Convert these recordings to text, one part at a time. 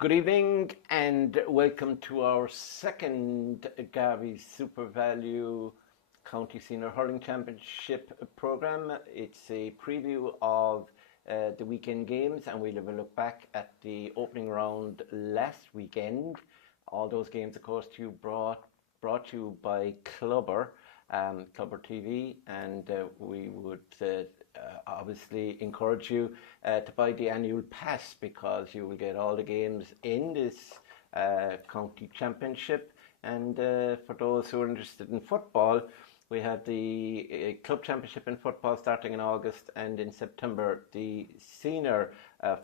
Good evening and welcome to our second Garvey Super Value County Senior Hurling Championship programme. It's a preview of the weekend games, and we'll have a look back at the opening round last weekend. All those games, of course, brought to you by Clubber TV, and we would obviously encourage you to buy the annual pass, because you will get all the games in this county championship. And for those who are interested in football, we have the club championship in football starting in August, and in September the senior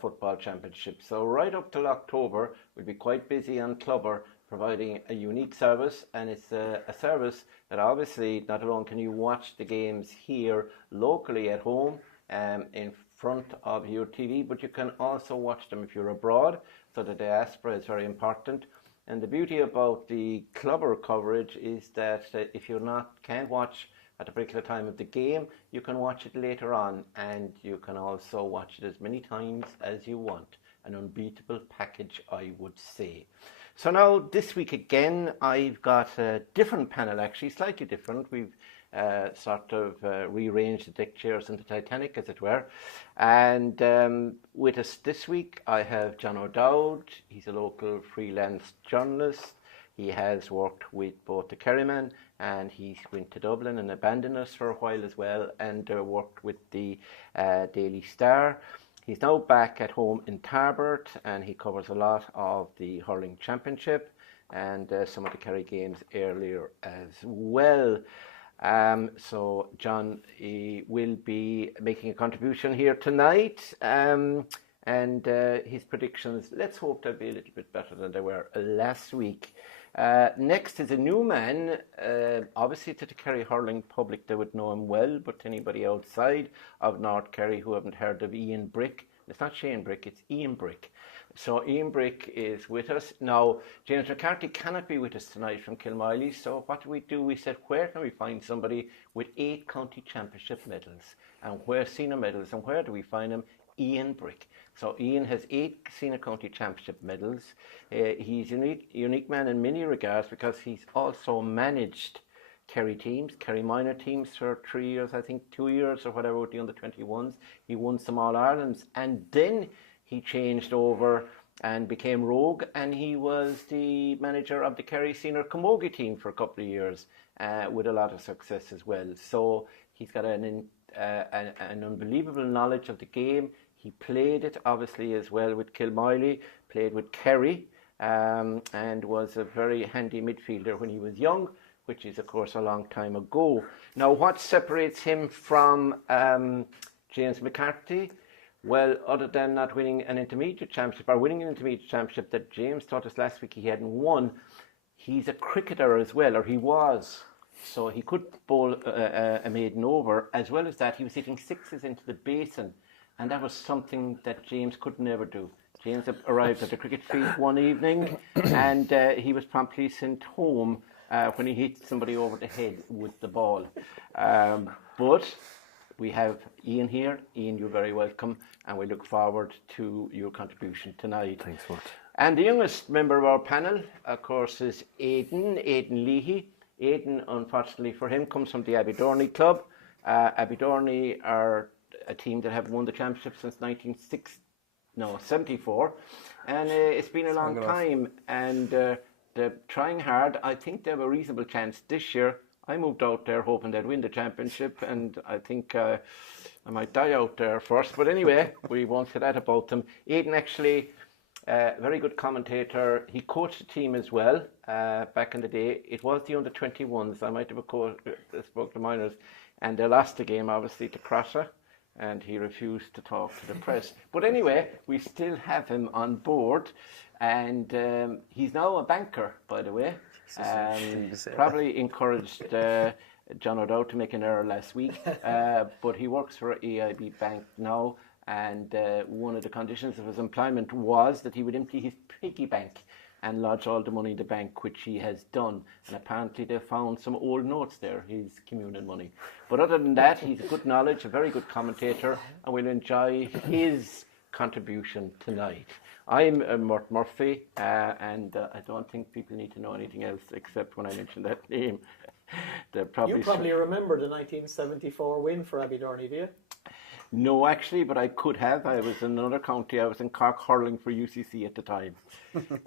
football championship. So right up till October we'll be quite busy on Clubber, providing a unique service, and it's a service that obviously not alone can you watch the games here locally at home in front of your TV, but you can also watch them if you're abroad. So the diaspora is very important. And the beauty about the Clubber coverage is that if you can't watch at a particular time of the game, you can watch it later on, and you can also watch it as many times as you want. An unbeatable package, I would say. So now this week again, I've got a different panel, actually slightly different. We've sort of rearranged the deck chairs in the Titanic, as it were. And with us this week, I have John O'Dowd. He's a local freelance journalist. He has worked with both the Kerryman, and he went to Dublin and abandoned us for a while as well, and worked with the Daily Star. He's now back at home in Tarbert, and he covers a lot of the Hurling Championship and some of the Kerry games earlier as well. So John will be making a contribution here tonight, and his predictions, let's hope they'll be a little bit better than they were last week. Next is a new man. Obviously to the Kerry hurling public, they would know him well, but anybody outside of North Kerry who haven't heard of Ian Brick, it's not Shane Brick, it's Ian Brick. So Ian Brick is with us. Now, James McCarthy cannot be with us tonight from Kilmiley, so what do? We said, where can we find somebody with 8 county championship medals, and where senior medals, and where do we find him? Ian Brick. So Ian has 8 senior county championship medals. He's a unique man in many regards, because he's also managed Kerry teams, Kerry minor teams for 3 years, I think 2 years or whatever, with the under-21s. He won some All-Irelands, and then he changed over and became rogue, and he was the manager of the Kerry Senior Camogie team for a couple of years, with a lot of success as well. So he's got an unbelievable knowledge of the game. He played it obviously as well with Kilmiley, played with Kerry, and was a very handy midfielder when he was young, which is of course a long time ago. Now, what separates him from James McCarthy? Well, other than not winning an intermediate championship, or winning an intermediate championship that James taught us last week he hadn't won, he's a cricketer as well, or he was. So he could bowl a maiden over. As well as that, he was hitting sixes into the basin, and that was something that James could never do. James arrived at the cricket field one evening, and he was promptly sent home when he hit somebody over the head with the ball. But we have Ian here. Ian, you're very welcome, and we look forward to your contribution tonight. Thanks, Mort. And the youngest member of our panel, of course, is Aidan Leahy. Aidan, unfortunately for him, comes from the Abbeydorney club. Abbeydorney are a team that have won the championship since 1974, and it's been a long time, and they're trying hard. I think they have a reasonable chance this year. I moved out there hoping they'd win the championship, and I think I might die out there first. But anyway, we won't say that about them. Aidan, actually, very good commentator. He coached the team as well back in the day. It was the under-21s. I might have spoke to minors, and they lost the game, obviously, to Crossa, and he refused to talk to the press. But anyway, we still have him on board, and he's now a banker, by the way. Probably encouraged John O'Dowd to make an error last week, but he works for AIB Bank now, and one of the conditions of his employment was that he would empty his piggy bank and lodge all the money in the bank, which he has done. And apparently they found some old notes there, his communion money. But other than that, he's a good knowledge, a very good commentator, and we'll enjoy his contribution tonight. I'm Mort Murphy, and I don't think people need to know anything else except when I mention that name. You probably remember the 1974 win for Abbeydorney, do you? No, actually, but I could have. I was in another county. I was in Cork hurling for UCC at the time.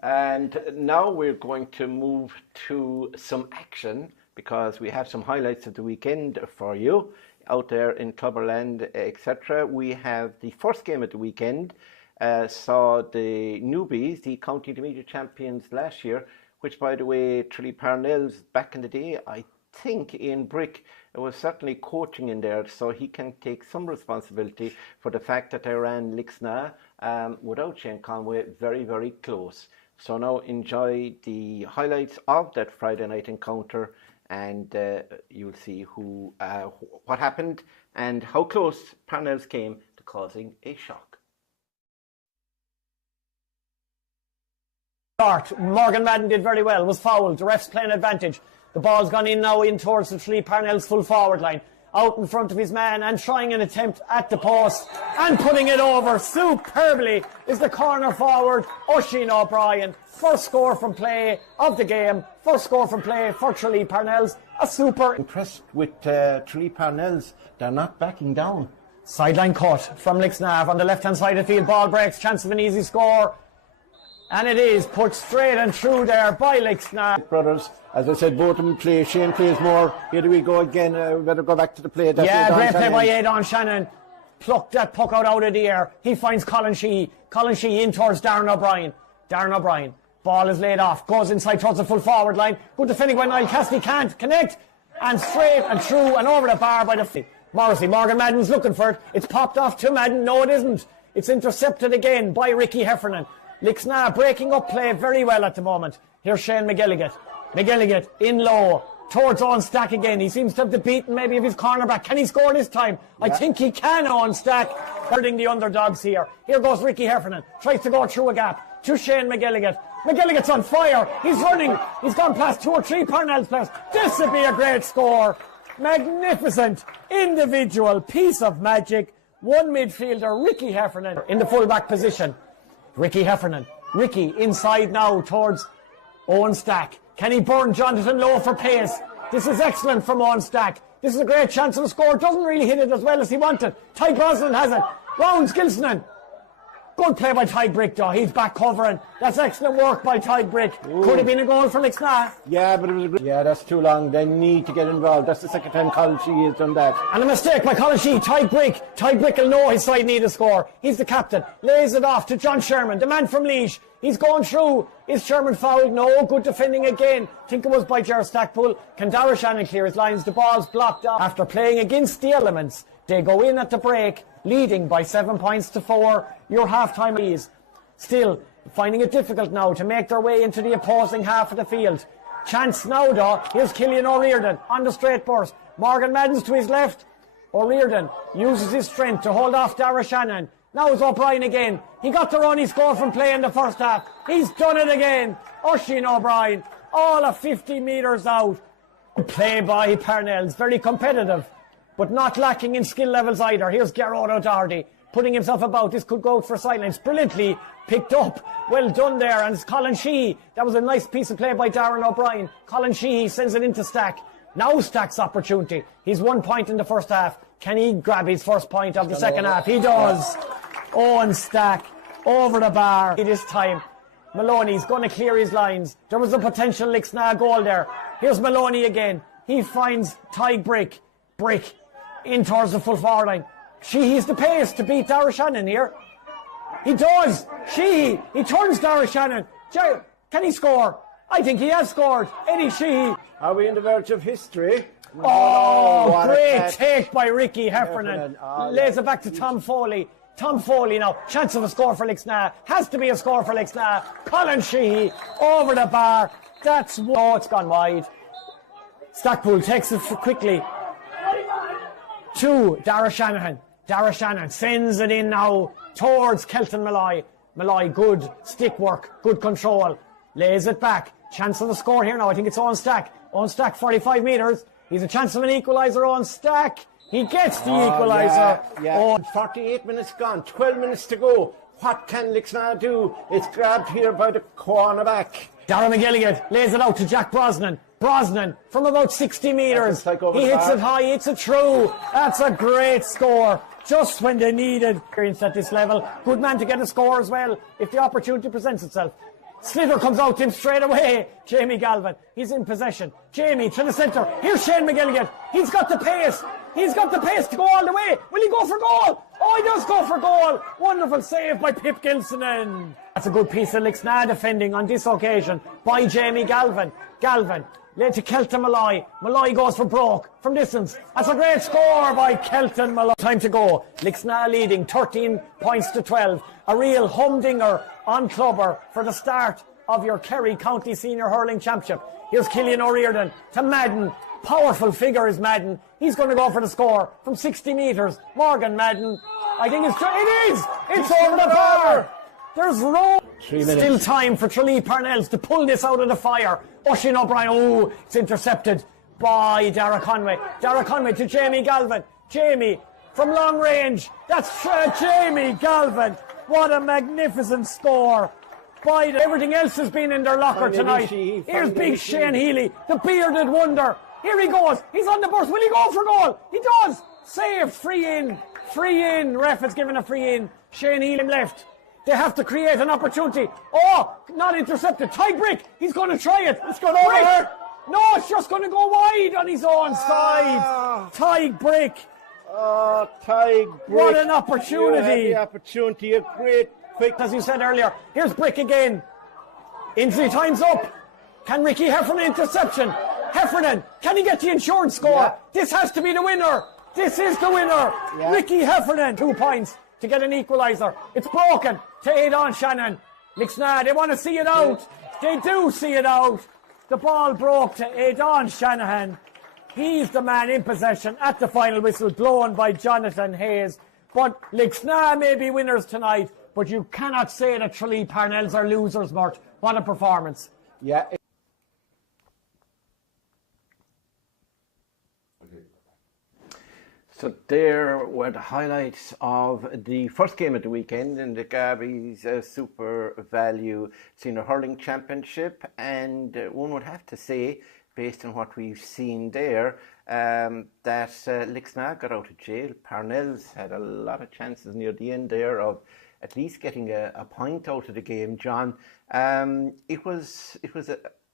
And now we're going to move to some action because we have some highlights of the weekend for you out there in Clubberland, etc. We have the first game of the weekend, saw the newbies, the county intermediate champions last year, which, by the way, Tralee Parnell's back in the day, I think Ian Brick was certainly coaching in there, so he can take some responsibility for the fact that they ran Lixna without Shane Conway very, very close. So now enjoy the highlights of that Friday night encounter, and you'll see what happened and how close Parnell's came to causing a shock. Morgan Madden did very well, was fouled, the ref's playing advantage. The ball's gone in now in towards the Tralee Parnell's full forward line. Out in front of his man and trying an attempt at the post and putting it over superbly is the corner forward, Oisin O'Brien. First score from play of the game, first score from play for Tralee Parnell's. A super. Impressed with Tralee Parnell's, they're not backing down. Sideline cut from Lixnav on the left hand side of the field, ball breaks, chance of an easy score. And it is put straight and through there by Lixnav. Brothers, as I said, both of them play. Shane plays more. Here we go again. We better go back to the play. That's great play by Aidan Shannon. Plucked that puck out of the air. He finds Colin Sheehy. Colin Sheehy in towards Darren O'Brien. Darren O'Brien. Ball is laid off. Goes inside towards the full forward line. Good defending by Niall Cassidy. Can't connect. And straight and through and over the bar by the Morrissey. Morgan Madden's looking for it. It's popped off to Madden. No, it isn't. It's intercepted again by Ricky Heffernan. Lixna breaking up play very well at the moment. Here's Shane McGilligan. McGilligan in low towards Owen Stack again. He seems to have the beaten maybe of his cornerback. Can he score this time? Yeah. I think he can, Owen Stack. Hurting the underdogs here. Here goes Ricky Heffernan. Tries to go through a gap to Shane McGilligan. McGilligan's on fire. He's running. He's gone past 2 or 3 Parnell's players. This would be a great score. Magnificent individual piece of magic. One midfielder, Ricky Heffernan, in the fullback position. Ricky Heffernan. Ricky inside now towards Owen Stack. Can he burn Jonathan Lowe for pace? This is excellent from Owen Stack. This is a great chance of a score. Doesn't really hit it as well as he wanted. Ty Brosnan has it. Rounds Gilsonan. Good play by Ty Brick though. He's back covering. That's excellent work by Ty Brick. Ooh. Could have been a goal for Lixna. Yeah, but it was a good. Yeah, that's too long. They need to get involved. That's the second time Colin Sheehy has done that. And a mistake by Colin Sheehy. Ty Brick. Ty Brick will know his side need a score. He's the captain. Lays it off to John Sherman, the man from Leahy. He's going through. Is Sherman fouled? No. Good defending again. Think it was by Ger Stackpool. Can Dara Shannon clear his lines? The ball's blocked off. After playing against the elements, they go in at the break, leading by 7 points to 4. Your half-time is still finding it difficult now to make their way into the opposing half of the field. Chance now though. Here's Killian O'Riordan on the straight burst. Morgan Madden's to his left. O'Riordan uses his strength to hold off Dara Shannon. Now it's O'Brien again. He got the run he scored from play in the first half. He's done it again. Oisin O'Brien, all of 50 metres out. Play by Parnell's, very competitive, but not lacking in skill levels either. Here's Gerard O'Doherty putting himself about. This could go out for silence. Brilliantly picked up. Well done there. And it's Colin Sheehy. That was a nice piece of play by Darren O'Brien. Colin Sheehy sends it into Stack. Now Stack's opportunity. He's 1 point in the first half. Can he grab his first point of the second half? He does. Owen Stack over the bar. This time Maloney's going to clear his lines. There was a potential Lixna goal there. Here's Maloney again. He finds Ty Brick. Brick in towards the full forward line. Sheehy's the pace to beat Dara Shannon here. He does. Sheehy. He turns Dara Shannon. Can he score? I think he has scored. Eddie Sheehy. Are we in the verge of history? Oh, great take by Ricky Heffernan. Lays it back to Tom Foley. Tom Foley now. Chance of a score for Lixna. Has to be a score for Lixna. Colin Sheehy over the bar. That's... Oh, it's gone wide. Stackpool takes it quickly to Dara Shanahan. Dara Shanahan sends it in now towards Kelton Malloy. Malloy, good stick work, good control. Lays it back. Chance of a score here now. I think it's on Stack. On Stack, 45 metres. He's a chance of an equaliser on Stack. He gets the equaliser. Yeah. 48 minutes gone, 12 minutes to go. What can Lixna do? It's grabbed here by the cornerback. Darragh McGilligan lays it out to Jack Brosnan. Brosnan from about 60 metres. He hits it high, it's a through. That's a great score. Just when they needed experience at this level. Good man to get a score as well if the opportunity presents itself. Slither comes out to him straight away. Jamie Galvin, he's in possession. Jamie to the centre. Here's Shane McGilligan. He's got the pace. He's got the pace to go all the way. Will he go for goal? Oh, he does go for goal. Wonderful save by Pip Gilsonen. That's a good piece of Lixna defending on this occasion by Jamie Galvin. Galvin led to Kelton Malloy. Malloy goes for broke from distance. That's a great score by Kelton Malloy. Time to go. Lixna leading 13 points to 12. A real humdinger on Clubber for the start of your Kerry County Senior Hurling Championship. Here's Killian O'Riordan to Madden. Powerful figure is Madden. He's going to go for the score from 60 metres. Morgan Madden. I think it's over the bar. There's still time for Tralee Parnells to pull this out of the fire. Oisin O'Brien, oh, it's intercepted by Dara Conway. Dara Conway to Jamie Galvin. Jamie from long range. That's Jamie Galvin. What a magnificent score. Everything else has been in their locker tonight. Here's big Shane Healy, the bearded wonder. Here he goes. He's on the burst. Will he go for goal? He does. Saved. Free in. Free in. Ref has given a free in. Shane Healy left. They have to create an opportunity. Oh, not intercepted. Tyg Brick. He's going to try it. It's going over. No, it's just going to go wide on his own side. Tyg Brick. Oh, Tyg Brick. What an opportunity. The opportunity. A great quick. As you said earlier, here's Brick again. Injury time's up. Can Ricky Heffernan interception? Heffernan, can he get the insurance score? Yeah. This has to be the winner. This is the winner. Yeah. Ricky Heffernan, 2 points to get an equaliser. It's broken to Aidan Shannon. Lixna, they want to see it out. They do see it out. The ball broke to Aidan Shanahan. He's the man in possession at the final whistle, blown by Jonathan Hayes. But Lixna may be winners tonight, but you cannot say that Tralee Parnells are losers, Mort. What a performance. Yeah. So there were the highlights of the first game of the weekend in the Garvey's Super Value Senior Hurling Championship, and one would have to say, based on what we've seen there, that Lixna got out of jail. Parnells had a lot of chances near the end there of at least getting a point out of the game, John. It was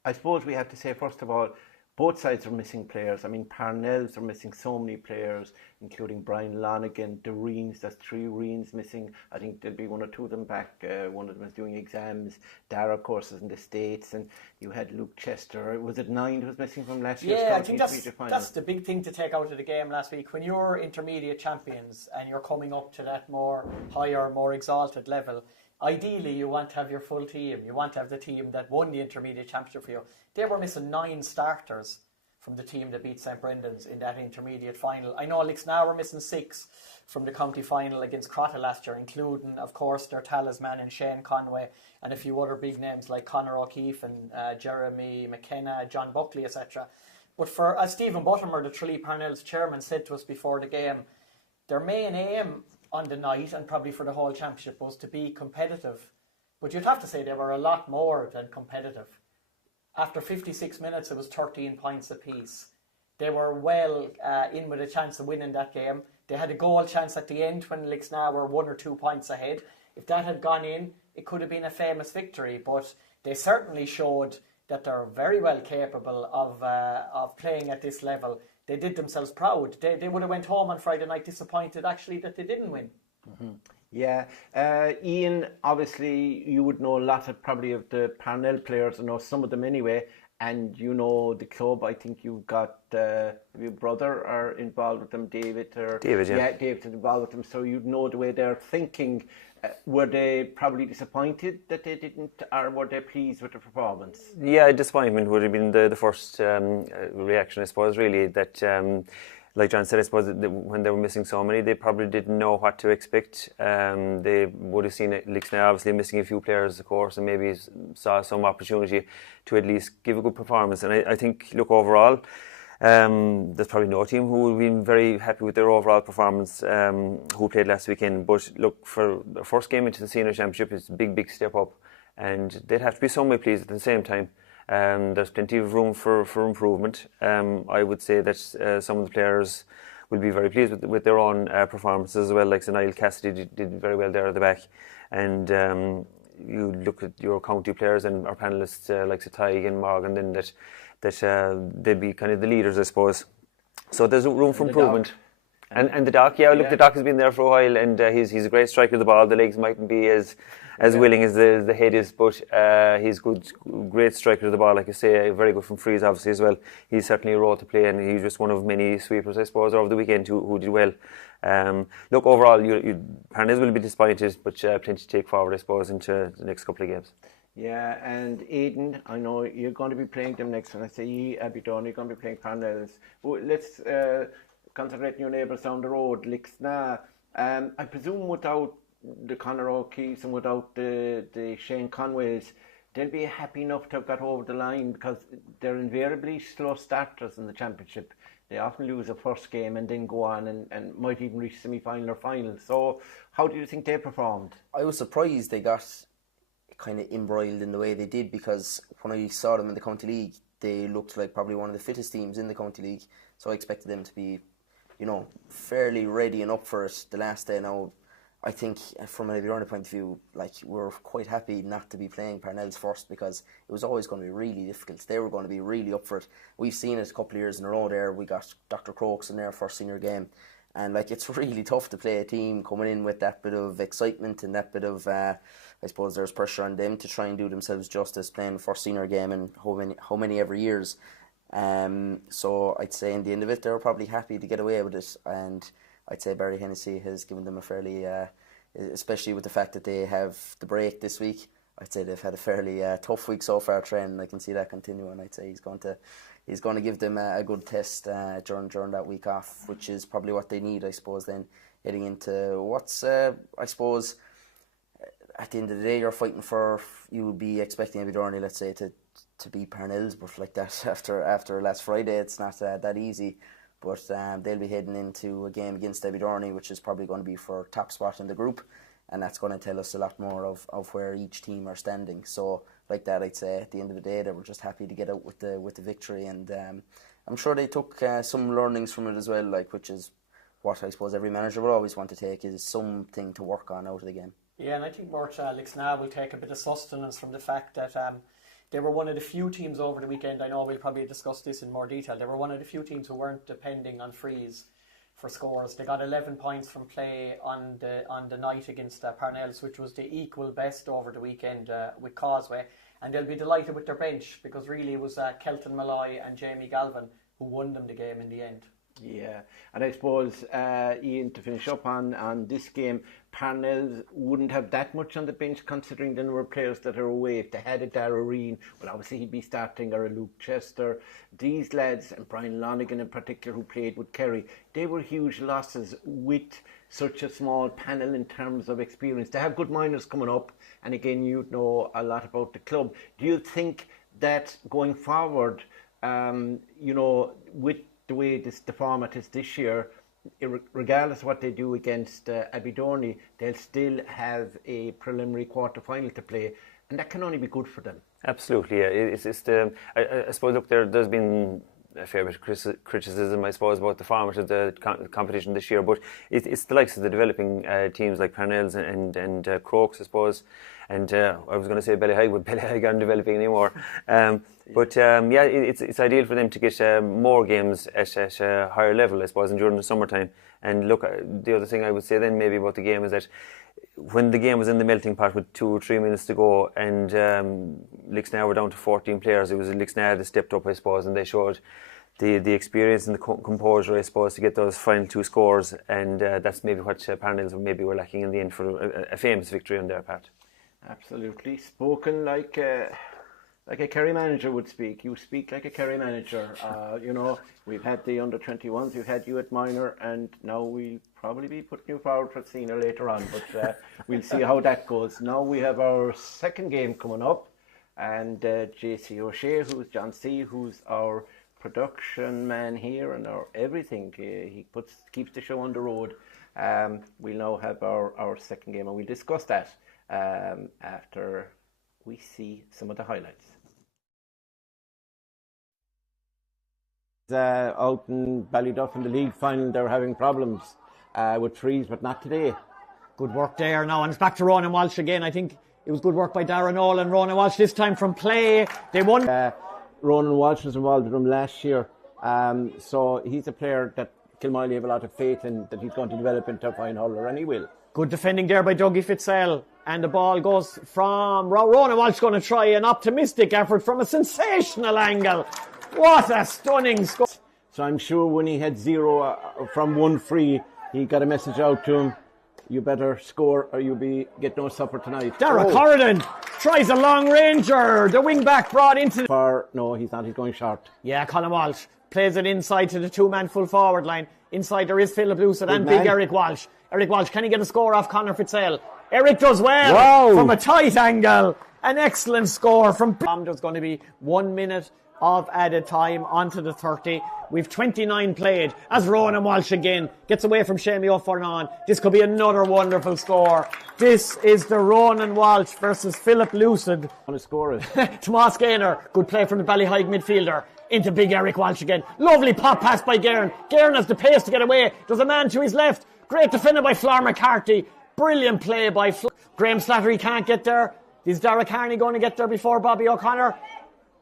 I suppose we have to say, first of all, both sides are missing players. I mean, Parnells are missing so many players, including Brian Lonigan, the Reens. There's 3 Reens missing. I think there'll be 1 or 2 of them back. One of them is doing exams. Dara, of course, is in the States. And you had Luke Chester. Was it 9 who was missing from last year's I think that's the big thing to take out of the game last week. When you're intermediate champions and you're coming up to that more higher, more exalted level, ideally you want to have your full team. You want to have the team that won the intermediate championship for you. They were missing 9 starters from the team that beat St Brendan's in that intermediate final. I know Lixna were missing 6 from the county final against Crotta last year, including, of course, their talisman in Shane Conway and a few other big names like Conor O'Keefe and Jeremy McKenna, John Buckley, etc. But as Stephen Buttimer, the Tralee Parnells chairman, said to us before the game, their main aim on the night and probably for the whole championship was to be competitive. But you'd have to say they were a lot more than competitive. After 56 minutes, it was 13 points apiece. They were well in with a chance of winning that game. They had a goal chance at the end when Lixna were 1 or 2 points ahead. If that had gone in, it could have been a famous victory. But they certainly showed that they're very well capable of playing at this level. They did themselves proud. They would have went home on Friday night disappointed, actually, that they didn't win. Mm-hmm. Yeah. Ian, obviously, you would know a lot of probably of the Parnell players, or know some of them anyway, and you know the club. I think you've got your brother are involved with them, David. David, yeah. Yeah, David's involved with them, so you'd know the way they're thinking. Were they probably disappointed that they didn't, or were they pleased with the performance? Yeah, disappointment would have been the first reaction, I suppose, really, that like John said, I suppose that when they were missing so many, they probably didn't know what to expect. They would have seen Lixna obviously missing a few players, of course, and maybe saw some opportunity to at least give a good performance. And I think, look, overall, There's probably no team who will be very happy with their overall performance who played last weekend. But look, for the first game into the Senior Championship, it's a big step up, and they'd have to be somewhat pleased at the same time. There's plenty of room for improvement. I would say that some of the players will be very pleased with their own performances as well. Like Niall Cassidy did very well there at the back, and you look at your county players and our panelists like Tyg and Morgan, then that they'd be kind of the leaders, I suppose. So there's room for improvement. And the Doc, the Doc has been there for a while, and he's a great striker of the ball. The legs mightn't be as willing as the head is, but he's great striker of the ball, like you say, very good from frees obviously as well. He's certainly a role to play, and he's just one of many sweepers, I suppose, over the weekend who did well. Look, overall, Parnells will be disappointed, but plenty to take forward, I suppose, into the next couple of games. Yeah, and Aidan, I know you're going to be playing them next, and I say Abidon, you're going to be playing Parnells. Well, let's concentrate on your neighbours down the road, Lixna. I presume without the Conor O'Keefes and without the Shane Conways, they'll be happy enough to have got over the line, because they're invariably slow starters in the championship. They often lose a first game and then go on and might even reach semi-final or final. So how do you think they performed? I was surprised they got kind of embroiled in the way they did, because when I saw them in the County League, they looked like probably one of the fittest teams in the County League. So I expected them to be, fairly ready and up for it the last day. Now, I think from an Aberdeen point of view, we're quite happy not to be playing Parnells first, because it was always going to be really difficult. They were going to be really up for it. We've seen it a couple of years in a row there. We got Dr. Crokes in their first senior game, and it's really tough to play a team coming in with that bit of excitement and that bit of I suppose there's pressure on them to try and do themselves justice playing the first senior game in how many every years. So I'd say in the end of it, they were probably happy to get away with it, and I'd say Barry Hennessy has given them a fairly, especially with the fact that they have the break this week, I'd say they've had a fairly tough week so far training. I can see that continuing. I'd say he's going to give them a good test during that week off, which is probably what they need, I suppose, then heading into what's, I suppose, at the end of the day, you would be expecting Aberdeen, let's say, to beat Parnells, but like that after last Friday, it's not that easy. But they'll be heading into a game against Aberdeen, which is probably going to be for top spot in the group, and that's going to tell us a lot more of where each team are standing. So like that, I'd say at the end of the day, they were just happy to get out with the victory, and I'm sure they took some learnings from it as well, which is what I suppose every manager will always want to take, is something to work on out of the game. Yeah, and I think Mort Lixna will take a bit of sustenance from the fact that they were one of the few teams over the weekend. I know we'll probably discuss this in more detail. They were one of the few teams who weren't depending on frees for scores. They got 11 points from play on the night against Parnells, which was the equal best over the weekend with Causeway. And they'll be delighted with their bench, because really it was Kelton Malloy and Jamie Galvin who won them the game in the end. Yeah, and I suppose, Ian, to finish up on this game, Parnells wouldn't have that much on the bench, considering the number of players that are away. If they had a Darragh, well, obviously he'd be starting, or a Luke Chester. These lads, and Brian Lonigan in particular, who played with Kerry, they were huge losses with such a small panel in terms of experience. They have good minors coming up, and again, you know a lot about the club. Do you think that going forward, with the way the format is this year, regardless of what they do against Aberdeen, they'll still have a preliminary quarter-final to play, and that can only be good for them? Absolutely, yeah. I suppose, look, there's been a fair bit of criticism, I suppose, about the format of the competition this year, but it's the likes of the developing teams like Parnells and Crokes, I suppose, and I was going to say Leahy, but Leahy aren't developing anymore. It's ideal for them to get more games at a higher level, I suppose, and during the summertime. And look, the other thing I would say then maybe about the game is that when the game was in the melting pot with 2 or 3 minutes to go, and Lixna were down to 14 players, it was Lixna that stepped up, I suppose, and they showed the experience and the composure, I suppose, to get those final 2 scores, and that's maybe what Parnells maybe were lacking in the end for a famous victory on their part. Absolutely. Spoken like a Kerry manager would speak. You speak like a Kerry manager. We've had the under-21s, we've had you at minor, and now we'll probably be putting you forward for senior later on, but we'll see how that goes. Now we have our second game coming up, and JC O'Shea, who's John C., who's our production man here and our everything. He keeps the show on the road. We'll now have our second game, and we'll discuss that after we see some of the highlights. Out in Ballyduff in the league final, they're having problems with trees, but not today. Good work there now, and it's back to Ronan Walsh again. I think it was good work by Darren All and Ronan Walsh this time from play. They won. Ronan Walsh was involved with them last year, so he's a player that Kilmiley have a lot of faith in, that he's going to develop into a fine hurler, and he will. Good defending there by Dougie Fitzell, and the ball goes from Ronan Walsh, going to try an optimistic effort from a sensational angle. What a stunning score. So I'm sure when he had 0 from 1 free, he got a message out to him: you better score or you'll get no supper tonight. Derek Corridan tries a long ranger. The wing back brought into... No, he's not. He's going short. Yeah, Colin Walsh plays it inside to the two-man full forward line. Inside there is Philip Lucid and big Eric Walsh. Eric Walsh, can he get a score off Conor Fitzell? Eric does well from a tight angle. An excellent score from... There's going to be 1 minute of added time onto the 30. We've 29 played as Ronan Walsh again gets away from Shamie O'Farnan. This could be another wonderful score. This is the Ronan Walsh versus Philip Lucid. On a score. Tomas Gaynor, good play from the Ballyheigue midfielder. Into big Eric Walsh again. Lovely pop pass by Guerin. Guerin has the pace to get away. There's a man to his left. Great defender by Flor McCarthy. Brilliant play by Graham Slattery can't get there. Is Dara Carney going to get there before Bobby O'Connor?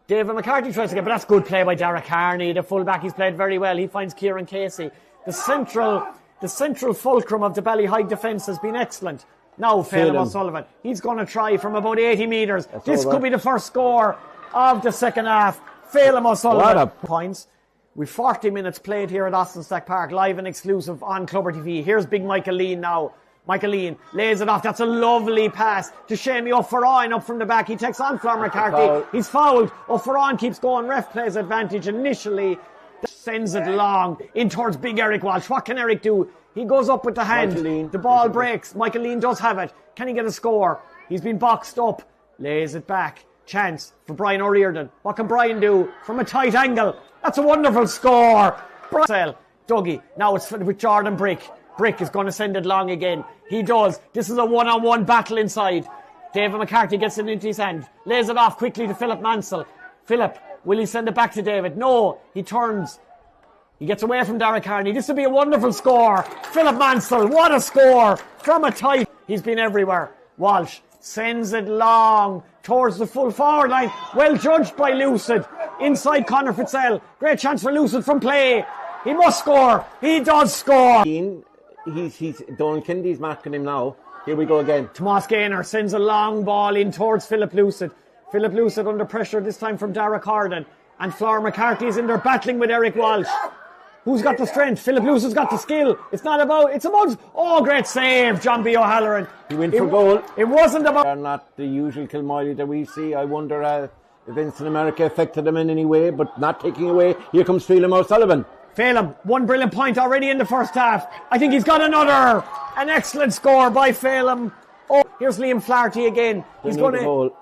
David McCarthy tries to get, but that's good play by Dara Carney. The fullback, he's played very well. He finds Kieran Casey. The central fulcrum of the Ballyheigue defence has been excellent. Now Phelan O'Sullivan, he's going to try from about 80 metres. This could be the first score of the second half. Phelan O'Sullivan points. We've 40 minutes played here at Austin Stack Park, live and exclusive on Clubber TV. Here's big Michael Lean now. Michael Lean lays it off. That's a lovely pass to Shamie O'Farran up from the back. He takes on Flor McCarthy. He's fouled. O'Farran keeps going. Ref plays advantage initially. Sends it long in towards big Eric Walsh. What can Eric do? He goes up with the hand. The ball breaks. Michael Lean does have it. Can he get a score? He's been boxed up. Lays it back. Chance for Brian O'Riordan. What can Brian do from a tight angle? That's a wonderful score. Dougie. Now it's with Jordan Brick. Brick is going to send it long again. He does. This is a one-on-one battle inside. David McCarthy gets it into his hand. Lays it off quickly to Philip Mansell. Philip, will he send it back to David? No. He turns. He gets away from Dara Carney. This would be a wonderful score. Philip Mansell, what a score. From a tight. He's been everywhere. Walsh sends it long towards the full forward line. Well judged by Lucid. Inside Conor Fitzell. Great chance for Lucid from play. He must score. He does score. He's Donald Kennedy's marking him now. Here we go again. Tomas Gaynor sends a long ball in towards Philip Lucid. Philip Lucid under pressure this time from Dara Corridan. And Flor McCarthy is in there battling with Eric Walsh. Who's got the strength? Philip Lucid's got the skill. It's about, oh, great save, John B. O'Halloran. He went for goal. It wasn't about... They're not the usual Kilmiley that we see. I wonder events in America affected them in any way, but not taking away. Here comes Phelan O'Sullivan. Phelan, one brilliant point already in the first half. I think he's got another. An excellent score by Phelan. Oh, here's Liam Flaherty again.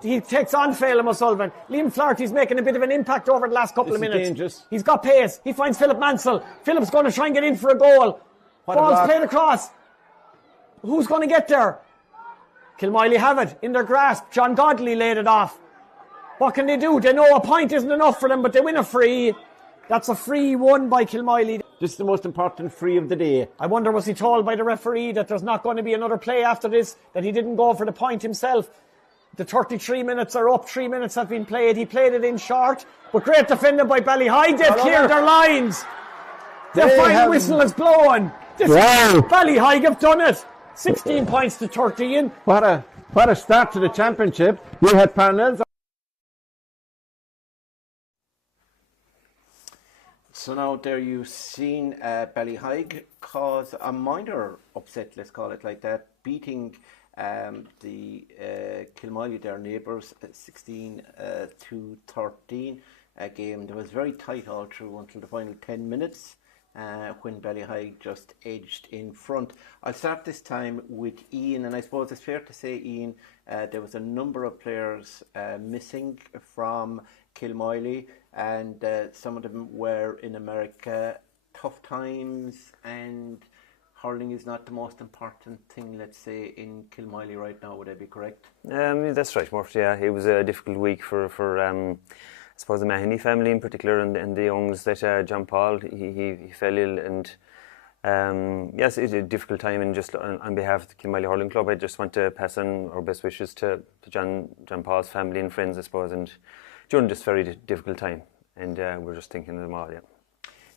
He takes on Phelan O'Sullivan. Liam Flaherty's making a bit of an impact over the last couple of minutes. Dangerous. He's got pace. He finds Philip Mansell. Philip's going to try and get in for a goal. Ball's played across. Who's going to get there? Kilmiley have it in their grasp. John Godley laid it off. What can they do? They know a point isn't enough for them, but they win a free. That's a free won by Kilmiley. This is the most important free of the day. I wonder, was he told by the referee that there's not going to be another play after this, that he didn't go for the point himself? The 33 minutes are up, 3 minutes have been played. He played it in short, but great defending by Ballyheigue. They've cleared their lines. The final whistle is blowing. Ballyheigue have done it. 16 points to 13. What a start to the championship. We had panels. So now there you've seen Ballyheigue cause a minor upset, let's call it like that, beating the Kilmiley, their neighbours, 16 to 13. A game that was very tight all through until the final 10 minutes when Ballyheigue just edged in front. I'll start this time with Ian, and I suppose it's fair to say, Ian, there was a number of players missing from Kilmoyley, and some of them were in America. Tough times, and hurling is not the most important thing, let's say, in Kilmoyley right now. Would I be correct? That's right, Mort. Yeah, it was a difficult week for I suppose the Mahoney family in particular, and the youngs that John Paul he fell ill, and yes, it's a difficult time. And just on behalf of the Kilmoyley Hurling Club, I just want to pass on our best wishes to John Paul's family and friends, I suppose, and during this very difficult time. And we're just thinking of them all. Yeah.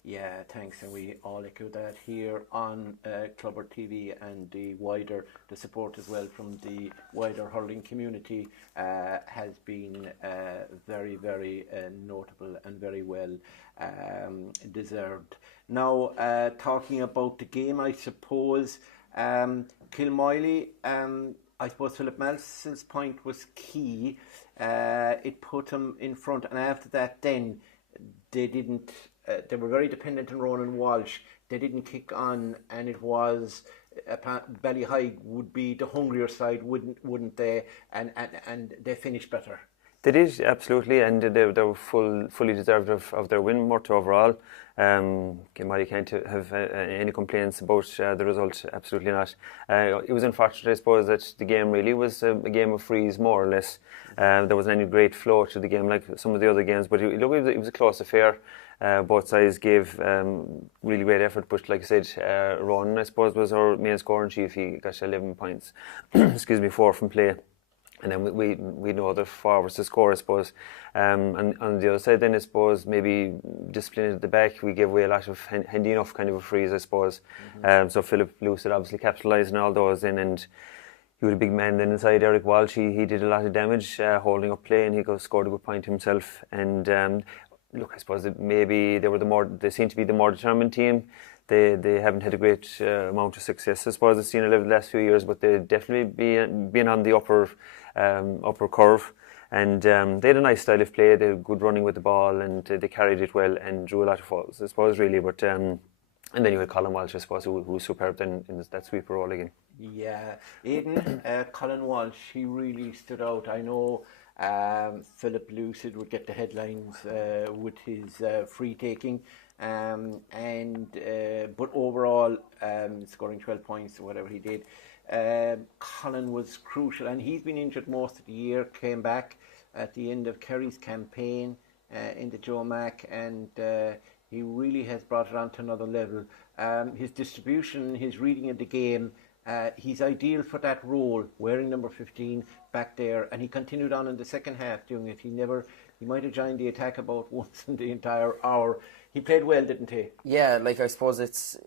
Yeah, thanks, and we all echo that here on Clubber TV, and the support as well from the wider hurling community has been very, very notable and very well deserved. Now, talking about the game, I suppose Kilmoyley, I suppose Philip Melson's point was key. It put him in front, and after that, then they didn't. They were very dependent on Ronan Walsh. They didn't kick on, and it was Ballyheigue would be the hungrier side, wouldn't they? And they finished better. They did, absolutely, and they were fully deserved of their win, Mort, overall. Kilmoyley can't have any complaints about the result, absolutely not. It was unfortunate, I suppose, that the game really was a game of freeze, more or less. There wasn't any great flow to the game like some of the other games, but it was a close affair. Both sides gave really great effort, but like I said, Ronan, I suppose, was our main scoring chief. He got 11 points, 4 from play. And then we know other forwards to score, I suppose. And on the other side, then I suppose maybe discipline at the back. We gave away a lot of handy enough kind of a freeze, I suppose. So Philip Lucid obviously capitalised on all those in, and he was a big man then inside. Eric Walsh, he did a lot of damage holding up play, and he scored a good point himself. And look, I suppose that maybe they seem to be the more determined team. They haven't had a great amount of success, I suppose, I've seen over the last few years, but they've definitely been on the upper curve. And they had a nice style of play. They had good running with the ball, and they carried it well and drew a lot of fouls, I suppose, really. But and then you had Colin Walsh, I suppose, who was superb then in that sweeper role again. Yeah, Aidan, Colin Walsh, he really stood out. I know Philip Lucid would get the headlines with his free taking, but overall, scoring 12 points or whatever he did, Colin was crucial, and he's been injured most of the year. Came back at the end of Kerry's campaign in the Joe Mac, and he really has brought it on to another level. His distribution, his reading of the game. He's ideal for that role, wearing number 15 back there, and he continued on in the second half doing it. He might have joined the attack about once in the entire hour. He played well, didn't he? Yeah, like I suppose it's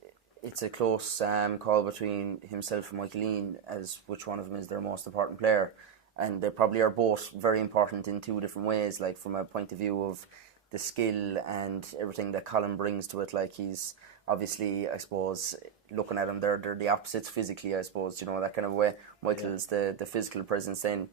a close call between himself and Michael Lean as which one of them is their most important player, and they probably are both very important in two different ways. Like from a point of view of the skill and everything that Colin brings to it, like he's obviously, I suppose, looking at him, they're the opposites physically, I suppose, that kind of way. Michael's the physical presence then.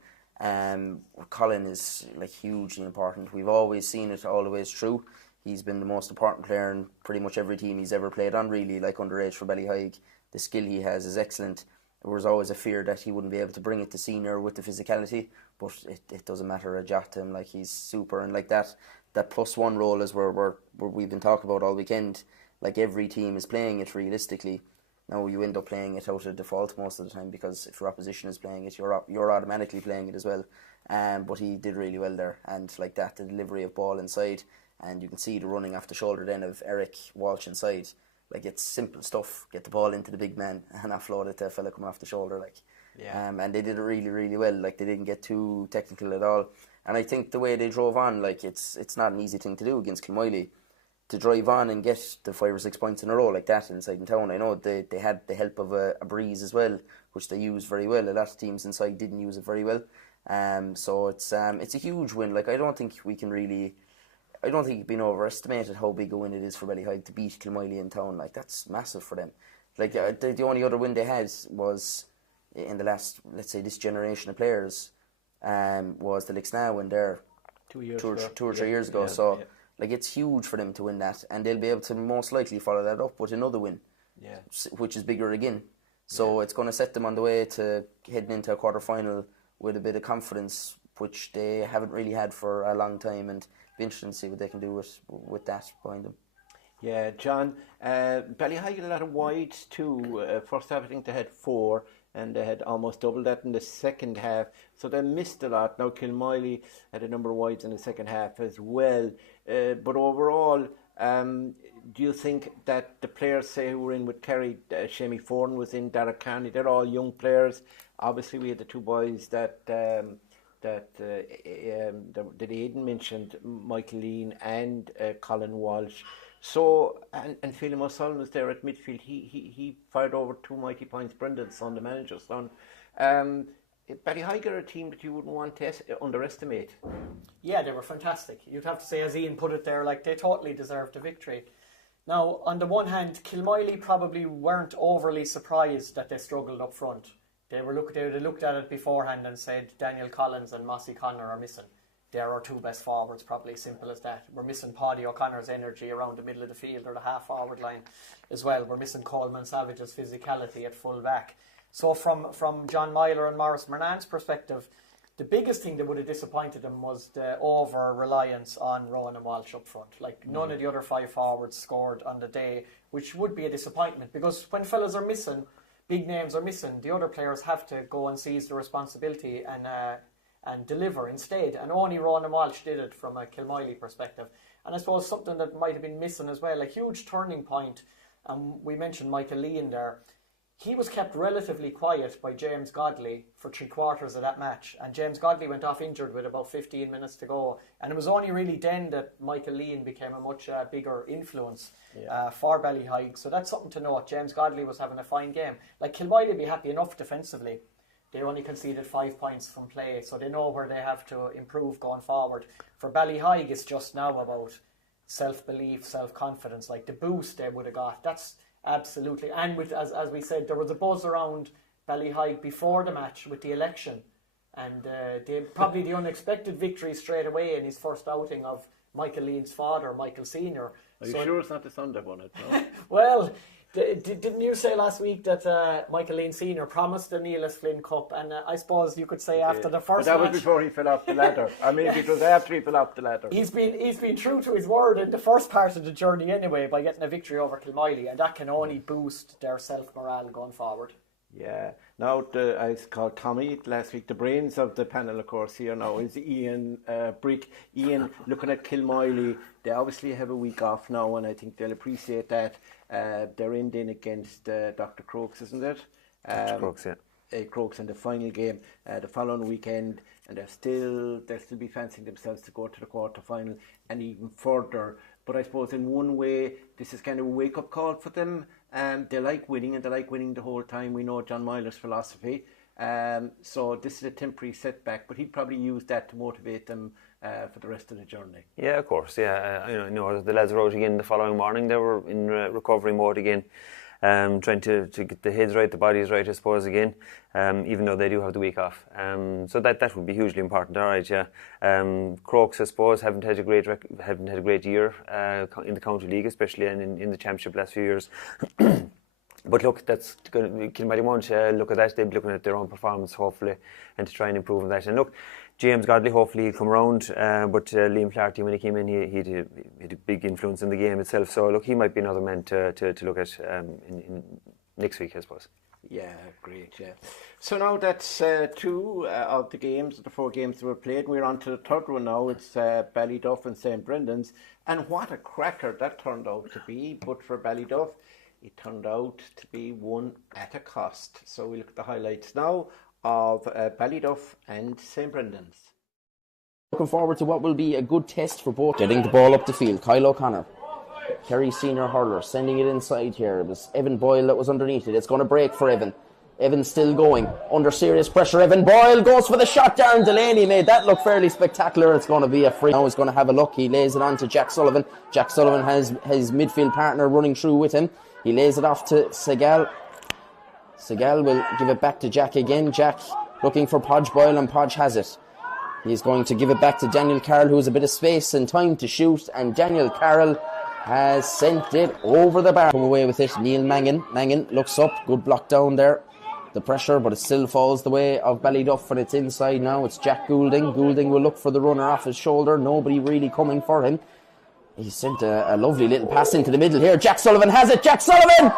Colin is like hugely important. We've always seen it all the way through. He's been the most important player in pretty much every team he's ever played on, really, like underage for Ballyheigue. The skill he has is excellent. There was always a fear that he wouldn't be able to bring it to senior with the physicality, but it doesn't matter a jot to him. Like, he's super, and like that +1 role is where we've been talking about all weekend. Like, every team is playing it realistically. Now you end up playing it out of default most of the time, because if your opposition is playing it, you're automatically playing it as well. But he did really well there, and like that, the delivery of ball inside, and you can see the running off the shoulder then of Eric Walsh inside. Like, it's simple stuff. Get the ball into the big man and offload it to a fella coming off the shoulder. Like, and they did it really, really well. Like, they didn't get too technical at all. And I think the way they drove on, like, it's not an easy thing to do against Kilmoyley, to drive on and get the 5 or 6 points in a row like that inside in town. I know they had the help of a breeze as well, which they used very well. A lot of teams inside didn't use it very well. So it's a huge win. Like, I don't think it's been overestimated how big a win it is for Ballyheigue to beat Kilmoyley in town. Like, that's massive for them. Like, the only other win they had was in the last, let's say, this generation of players, was the Lixna win there 2 or 3 years ago. Like, it's huge for them to win that, and they'll be able to most likely follow that up with another win, which is bigger again. So it's going to set them on the way to heading into a quarter final with a bit of confidence, which they haven't really had for a long time, and be interesting to see what they can do with that behind them. Yeah, John, Ballyhigh had a lot of wides too. First half I think they had 4 and they had almost double that in the second half, so they missed a lot. Now Kilmiley had a number of wides in the second half as well, but overall, do you think that the players, say, who were in with Kerry, Shamie Foran was in, Derek Carney, they're all young players. Obviously we had the 2 boys that Aidan mentioned, Michael Lean and Colin Walsh. So, and Phelan O'Sullivan was there at midfield. He fired over 2 mighty points. Brendan's son, the manager's son. Ballyhigh are a team that you wouldn't want to underestimate. Yeah, they were fantastic. You'd have to say, as Ian put it there, like they totally deserved a victory. Now, on the one hand, Kilmiley probably weren't overly surprised that they struggled up front. They looked at it beforehand and said Daniel Collins and Mossy Connor are missing. They're our 2 best forwards, probably, simple as that. We're missing Paddy O'Connor's energy around the middle of the field or the half-forward line as well. We're missing Coleman Savage's physicality at full back. So from John Myler and Maurice Mernan's perspective, the biggest thing that would have disappointed them was the over-reliance on Rowan and Walsh up front. Like, none of the other 5 forwards scored on the day, which would be a disappointment, because when fellas are missing, big names are missing, the other players have to go and seize the responsibility and deliver instead. And only Rowan and Walsh did it from a Kilmiley perspective. And I suppose something that might have been missing as well, a huge turning point, and we mentioned Michael Leahy there. He was kept relatively quiet by James Godley for 3/4 of that match, and James Godley went off injured with about 15 minutes to go, and it was only really then that Michael Leahy became a much bigger influence for Ballyhigh. So that's something to note. James Godley was having a fine game. Like, Kilmiley would be happy enough defensively. They only conceded 5 points from play, so they know where they have to improve going forward. For Ballyhigh, it's just now about self-belief, self-confidence, like the boost they would have got. That's absolutely, and with as we said, there was a buzz around Ballyhigh before the match with the election, and probably the unexpected victory straight away in his first outing of Michael Lean's father, Michael Senior. Are you sure it's not the son that won it? No? Well, didn't you say last week that Michael Lean Senior promised the Neil S. Flynn Cup, and I suppose you could say after the first match... But that was before he fell off the ladder. I mean, it was after he fell off the ladder. He's been true to his word in the first part of the journey anyway by getting a victory over Kilmiley, and that can only boost their self-morale going forward. Yeah. Now, I called Tommy last week. The brains of the panel, of course, here now is Ian Brick. Ian, looking at Kilmiley, they obviously have a week off now, and I think they'll appreciate that. They're in against Dr. Crokes, isn't it? Dr. Crokes, yeah. Crokes in the final game the following weekend, and they'll still be fancying themselves to go to the quarter-final and even further. But I suppose in one way, this is kind of a wake-up call for them. They like winning, and they like winning the whole time. We know John Myler's philosophy. So this is a temporary setback, but he'd probably use that to motivate them for the rest of the journey. Yeah, of course. Yeah, you know, the lads were out again the following morning. They were in recovery mode again, trying to get the heads right, the bodies right, I suppose, again. Even though they do have the week off, so that would be hugely important. All right, yeah. Crokes, I suppose, haven't had a great year in the county league, especially in the championship last few years. But look, that's going. Kilmiley won't look at that. They'll be looking at their own performance, hopefully, and to try and improve on that. And look, James Godley, hopefully he'll come around. But Liam Flaherty, when he came in, he had a big influence in the game itself. So look, he might be another man to look at in next week, I suppose. Yeah, great, yeah. So now that's 2 of the games, the 4 games that were played. We're on to the third one now. It's Ballyduff and St. Brendan's. And what a cracker that turned out to be. But for Ballyduff, it turned out to be one at a cost. So we look at the highlights now of Ballyduff and St. Brendan's. Looking forward to what will be a good test for both. Getting the ball up the field, Kyle O'Connor. Kerry Senior Hurler sending it inside here. It was Evan Boyle that was underneath it. It's going to break for Evan. Evan still going. Under serious pressure. Evan Boyle goes for the shot. Darren Delaney made that look fairly spectacular. It's going to be a free. Now he's going to have a look. He lays it on to Jack Sullivan. Jack Sullivan has his midfield partner running through with him. He lays it off to Segal. Segal will give it back to Jack again. Jack looking for Podge Boyle, and Podge has it. He's going to give it back to Daniel Carroll, who has a bit of space and time to shoot. And Daniel Carroll has sent it over the bar. Come away with it. Neil Mangan looks up. Good block down there the pressure, but it still falls the way of Ballyduff, and it's inside now. It's Jack Goulding. Goulding will look for the runner off his shoulder. Nobody really coming for him. He sent a lovely little pass into the middle here. Jack Sullivan has it. Jack Sullivan!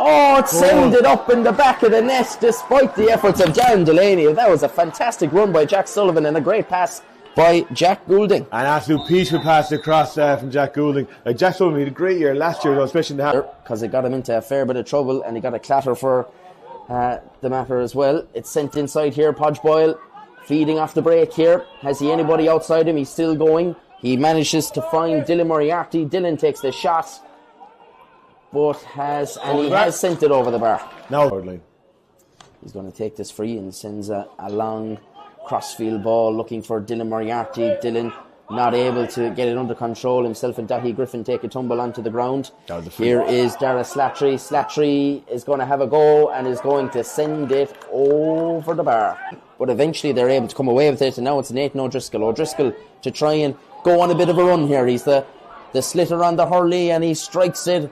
Oh, it sent it up in the back of the net despite the efforts of Darren Delaney. That was a fantastic run by Jack Sullivan and a great pass by Jack Goulding. An absolute peaceful pass across from Jack Goulding. Jack Sullivan had a great year last year, though, especially in the half. Because it got him into a fair bit of trouble, and he got a clatter for the matter as well. It's sent inside here. Podge Boyle feeding off the break here. Has he anybody outside him? He's still going. He manages to find Dylan Moriarty. Dylan takes the shot, but he has sent it over the bar. Now he's going to take this free and sends a long crossfield ball looking for Dylan Moriarty. Dylan not able to get it under control. Himself and Dahi Griffin take a tumble onto the ground. Here is Dara Slattery. Slattery is going to have a go and is going to send it over the bar. But eventually they're able to come away with it, and now it's Nathan O'Driscoll. O'Driscoll to try and go on a bit of a run here. He's the slitter on the hurley, and he strikes it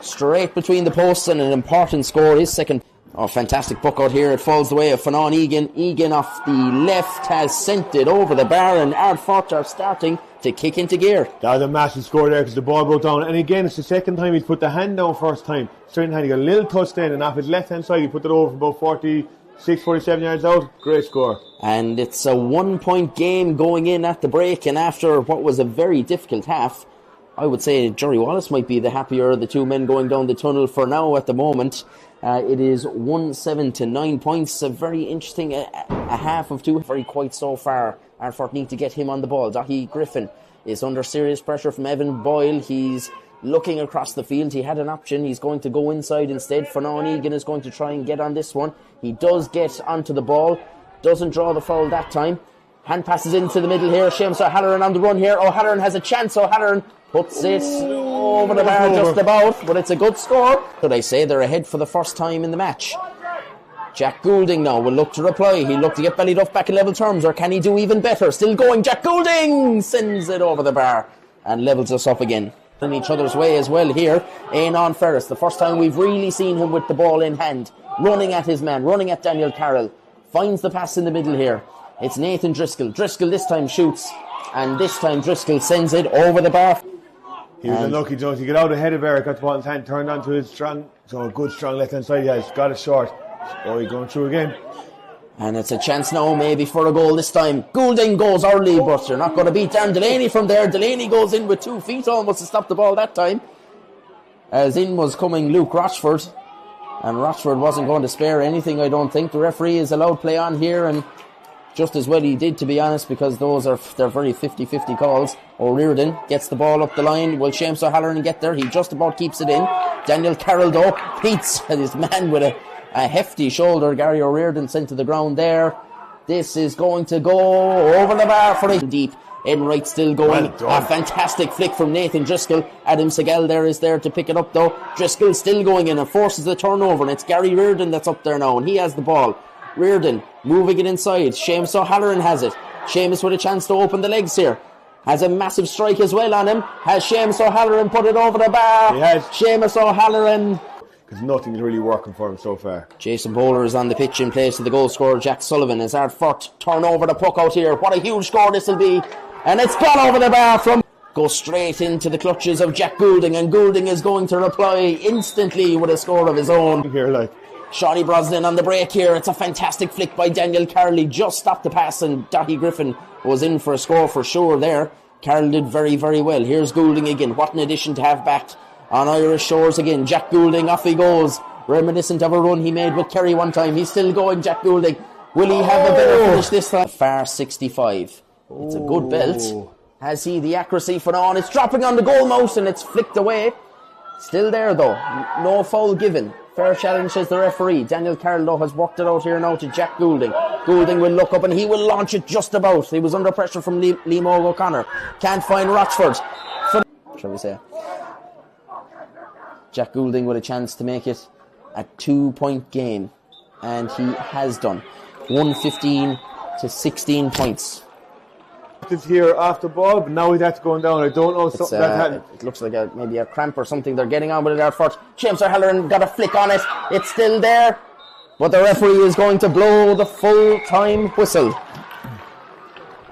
straight between the posts, and an important score, his second. Oh, fantastic puck out here. It falls the way of Fanon Egan. Egan off the left has sent it over the bar, and Ardfort are starting to kick into gear. That was a massive score there because the ball broke down. And again, it's the second time he's put the hand down first time. Straight hand, he got a little touch then, and off his left hand side, he put it over for about 46, 47 yards out. Great score. And it's a 1 point game going in at the break, and after what was a very difficult half, I would say Jerry Wallace might be the happier of the two men going down the tunnel for now at the moment. It is 1-7 to 9 points. A very interesting a half of two. Very quiet so far. Ardfort need to get him on the ball. Dahi Griffin is under serious pressure from Evan Boyle. He's looking across the field. He had an option. He's going to go inside instead. Fanon Egan is going to try and get on this one. He does get onto the ball. Doesn't draw the foul that time. Hand passes into the middle here. Seamus O'Halloran on the run here. O'Halloran has a chance. O'Halloran puts it over the bar just about, but it's a good score. Should I say they're ahead for the first time in the match. Jack Goulding now will look to reply. He'll look to get Ballyduff back in level terms, or can he do even better? Still going. Jack Goulding sends it over the bar and levels us up again. In each other's way as well here. Aidan Ferris, the first time we've really seen him with the ball in hand, running at his man, running at Daniel Carroll. Finds the pass in the middle here. It's Nathan Driscoll. Driscoll this time shoots, and this time Driscoll sends it over the bar. He was unlucky, Jones. He got out ahead of Eric, got the ball in his hand, turned onto his good strong left hand side. He has got it short. Oh, he's going through again. And it's a chance now maybe for a goal this time. Goulding goes early, but you're not going to beat Darren Delaney from there. Delaney goes in with 2 feet almost to stop the ball that time. As in was coming Luke Rochford. And Rochford wasn't going to spare anything, I don't think. The referee is allowed play on here, and just as well he did, to be honest, because they're very 50-50 calls. O'Riordan gets the ball up the line. Will Seamus O'Halloran get there? He just about keeps it in. Daniel Carroll though beats his man with a hefty shoulder. Gary O'Riordan sent to the ground there. This is going to go over the bar for it. Deep. Enright still going. A fantastic flick from Nathan Driscoll. Adam Segal there is there to pick it up though. Driscoll still going in and forces the turnover, and it's Gary Reardon that's up there now, and he has the ball. Reardon moving it inside. Seamus O'Halloran has it. Seamus with a chance to open the legs here. Has a massive strike as well on him. Has Seamus O'Halloran put it over the bar? He has. Seamus O'Halloran. Because nothing's really working for him so far. Jason Bowler is on the pitch in place of the goal scorer Jack Sullivan. As Ardfort turn over the puck out here. What a huge score this will be. And it's gone over the bar from... Go straight into the clutches of Jack Goulding, and Goulding is going to reply instantly with a score of his own. Here, like... Shawnee Brosnan on the break here. It's a fantastic flick by Daniel Carroll. Just stopped the pass, and Dahi Griffin was in for a score for sure there. Carroll did very, very well. Here's Goulding again. What an addition to have back on Irish shores again. Jack Goulding, off he goes. Reminiscent of a run he made with Kerry one time. He's still going, Jack Goulding. Will he have a better finish this time? Far 65. It's a good belt. Has he the accuracy for on? It's dropping on the goal mouth and it's flicked away. Still there though. No foul given. Fair challenge, says the referee. Daniel Carroll though has worked it out here now to Jack Goulding. Goulding will look up and he will launch it just about. He was under pressure from Liam O'Connor. Can't find Rochford. Shall we say? Jack Goulding with a chance to make it a 2-point game. And he has done. 115 to 16 points. It's here off the ball, but now that's going down. I don't know something that happened. It looks like maybe a cramp or something. They're getting on with it there first. Seamus O'Halloran got a flick on it. It's still there. But the referee is going to blow the full-time whistle.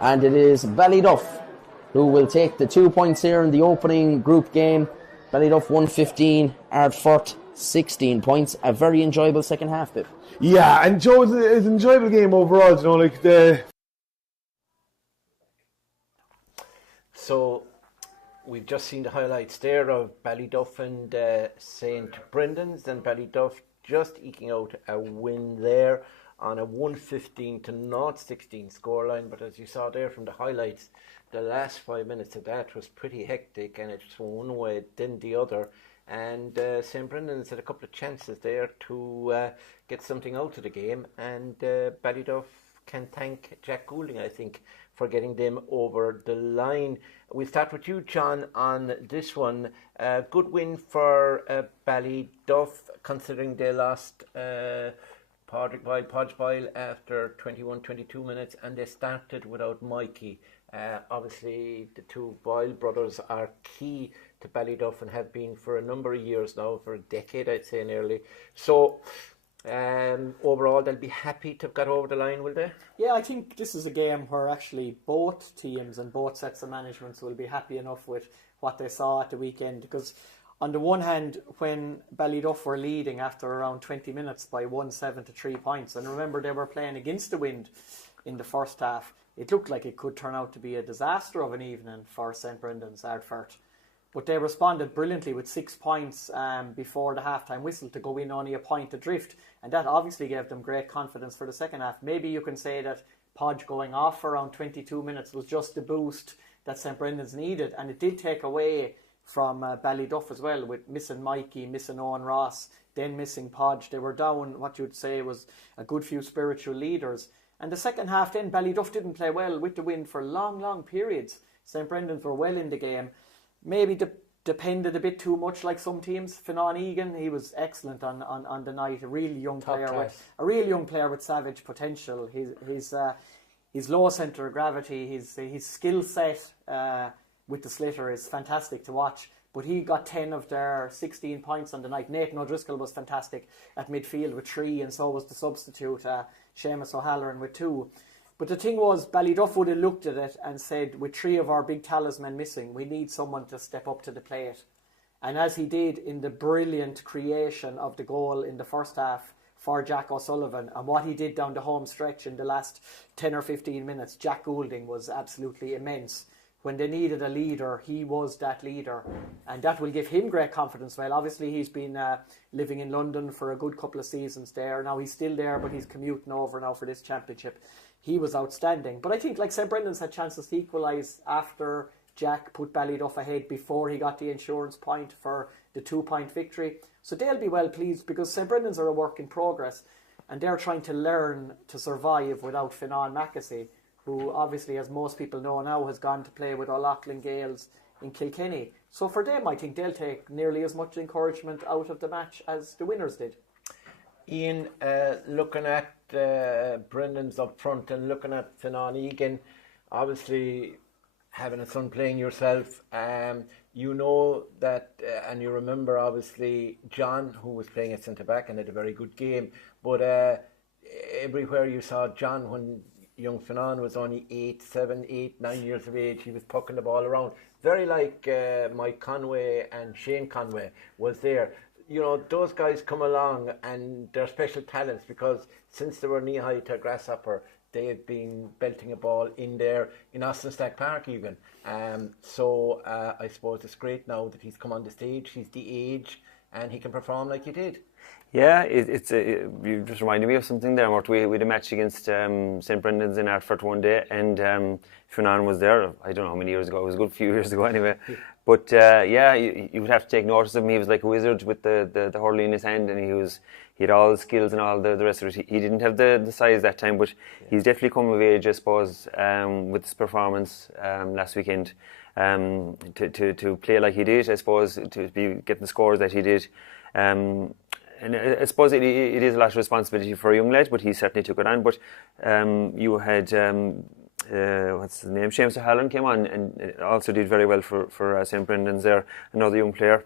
And it is Ballyduff who will take the 2 points here in the opening group game. Ballyduff 115, Ardfort 16 points. A very enjoyable second half, Biff. Yeah, and Joe, it's an enjoyable game overall. You know, like So we've just seen the highlights there of Ballyduff and St Brendan's, and Ballyduff just eking out a win there on a 115 to 0-16 scoreline. But as you saw there from the highlights, the last 5 minutes of that was pretty hectic, and it's one way then the other. And St Brendan's had a couple of chances there to get something out of the game, and Ballyduff can thank Jack Goulding, I think, for getting them over the line. We'll start with you, John, on this one. Good win for Ballyduff, considering they lost Podgebile after 21-22 minutes, and they started without Mikey. Obviously, the two Boyle brothers are key to Ballyduff and have been for a number of years now, for a decade, I'd say nearly. So, overall, they'll be happy to have got over the line, will they? Yeah, I think this is a game where actually both teams and both sets of managements will be happy enough with what they saw at the weekend, because on the one hand, when Ballyduff were leading after around 20 minutes by 1-7 to 3 points, and remember they were playing against the wind in the first half, it looked like it could turn out to be a disaster of an evening for St Brendan's Ardfort. But they responded brilliantly with 6 points before the half-time whistle to go in only a point adrift, and that obviously gave them great confidence for the second half. Maybe you can say that Podge going off for around 22 minutes was just the boost that St Brendan's needed, and it did take away from Ballyduff as well, with missing Mikey, missing Owen Ross, then missing Podge. They were down what you would say was a good few spiritual leaders. And the second half then, Ballyduff didn't play well with the win for long periods. St Brendan's were well in the game. Maybe depended a bit too much like some teams. Finan Egan, he was excellent on the night. A really young player with savage potential. His low centre of gravity, his skill set with the slitter is fantastic to watch. But he got 10 of their 16 points on the night. Nathan O'Driscoll was fantastic at midfield with 3, and so was the substitute, Seamus O'Halloran, with 2. But the thing was, Ballyduff would have looked at it and said, with 3 of our big talisman missing, we need someone to step up to the plate. And as he did in the brilliant creation of the goal in the first half for Jack O'Sullivan, and what he did down the home stretch in the last 10 or 15 minutes, Jack Goulding was absolutely immense. When they needed a leader, he was that leader, and that will give him great confidence. Well, obviously he's been living in London for a good couple of seasons there. Now he's still there, but he's commuting over now for this championship. He was outstanding. But I think like St Brendan's had chances to equalise after Jack put Ballyduff ahead before he got the insurance point for the 2-point victory. So they'll be well pleased, because St Brendan's are a work in progress, and they're trying to learn to survive without Finan Mackesy, who obviously, as most people know now, has gone to play with O'Loughlin Gales in Kilkenny. So for them, I think they'll take nearly as much encouragement out of the match as the winners did. Ian, looking at Brendan's up front and looking at Finan Egan, obviously having a son playing yourself, you know that, and you remember obviously John, who was playing at centre-back and had a very good game, but everywhere you saw John when young Finan was only 9 years of age, he was pucking the ball around. Very like Mike Conway and Shane Conway was there. You know, those guys come along and they're special talents, because since they were knee-high to a grasshopper, they had been belting a ball in there, in Austin Stack Park even. So I suppose it's great now that he's come on the stage, he's the age, and he can perform like he did. Yeah, you just reminded me of something there, Mort. We had a match against St Brendan's in Ardfort one day, and Finan was there. I don't know how many years ago. It was a good few years ago anyway. But you would have to take notice of him. He was like a wizard with the hurley in his hand, and he had all the skills and all the rest of it. He didn't have the size that time, but he's definitely come of age, I suppose, with his performance last weekend. To play like he did, I suppose, to be getting the scores that he did. And I suppose it is a lot of responsibility for a young lad, but he certainly took it on. But you had, what's his name, Seamus O'Halloran came on and also did very well for St Brendan's there, another young player.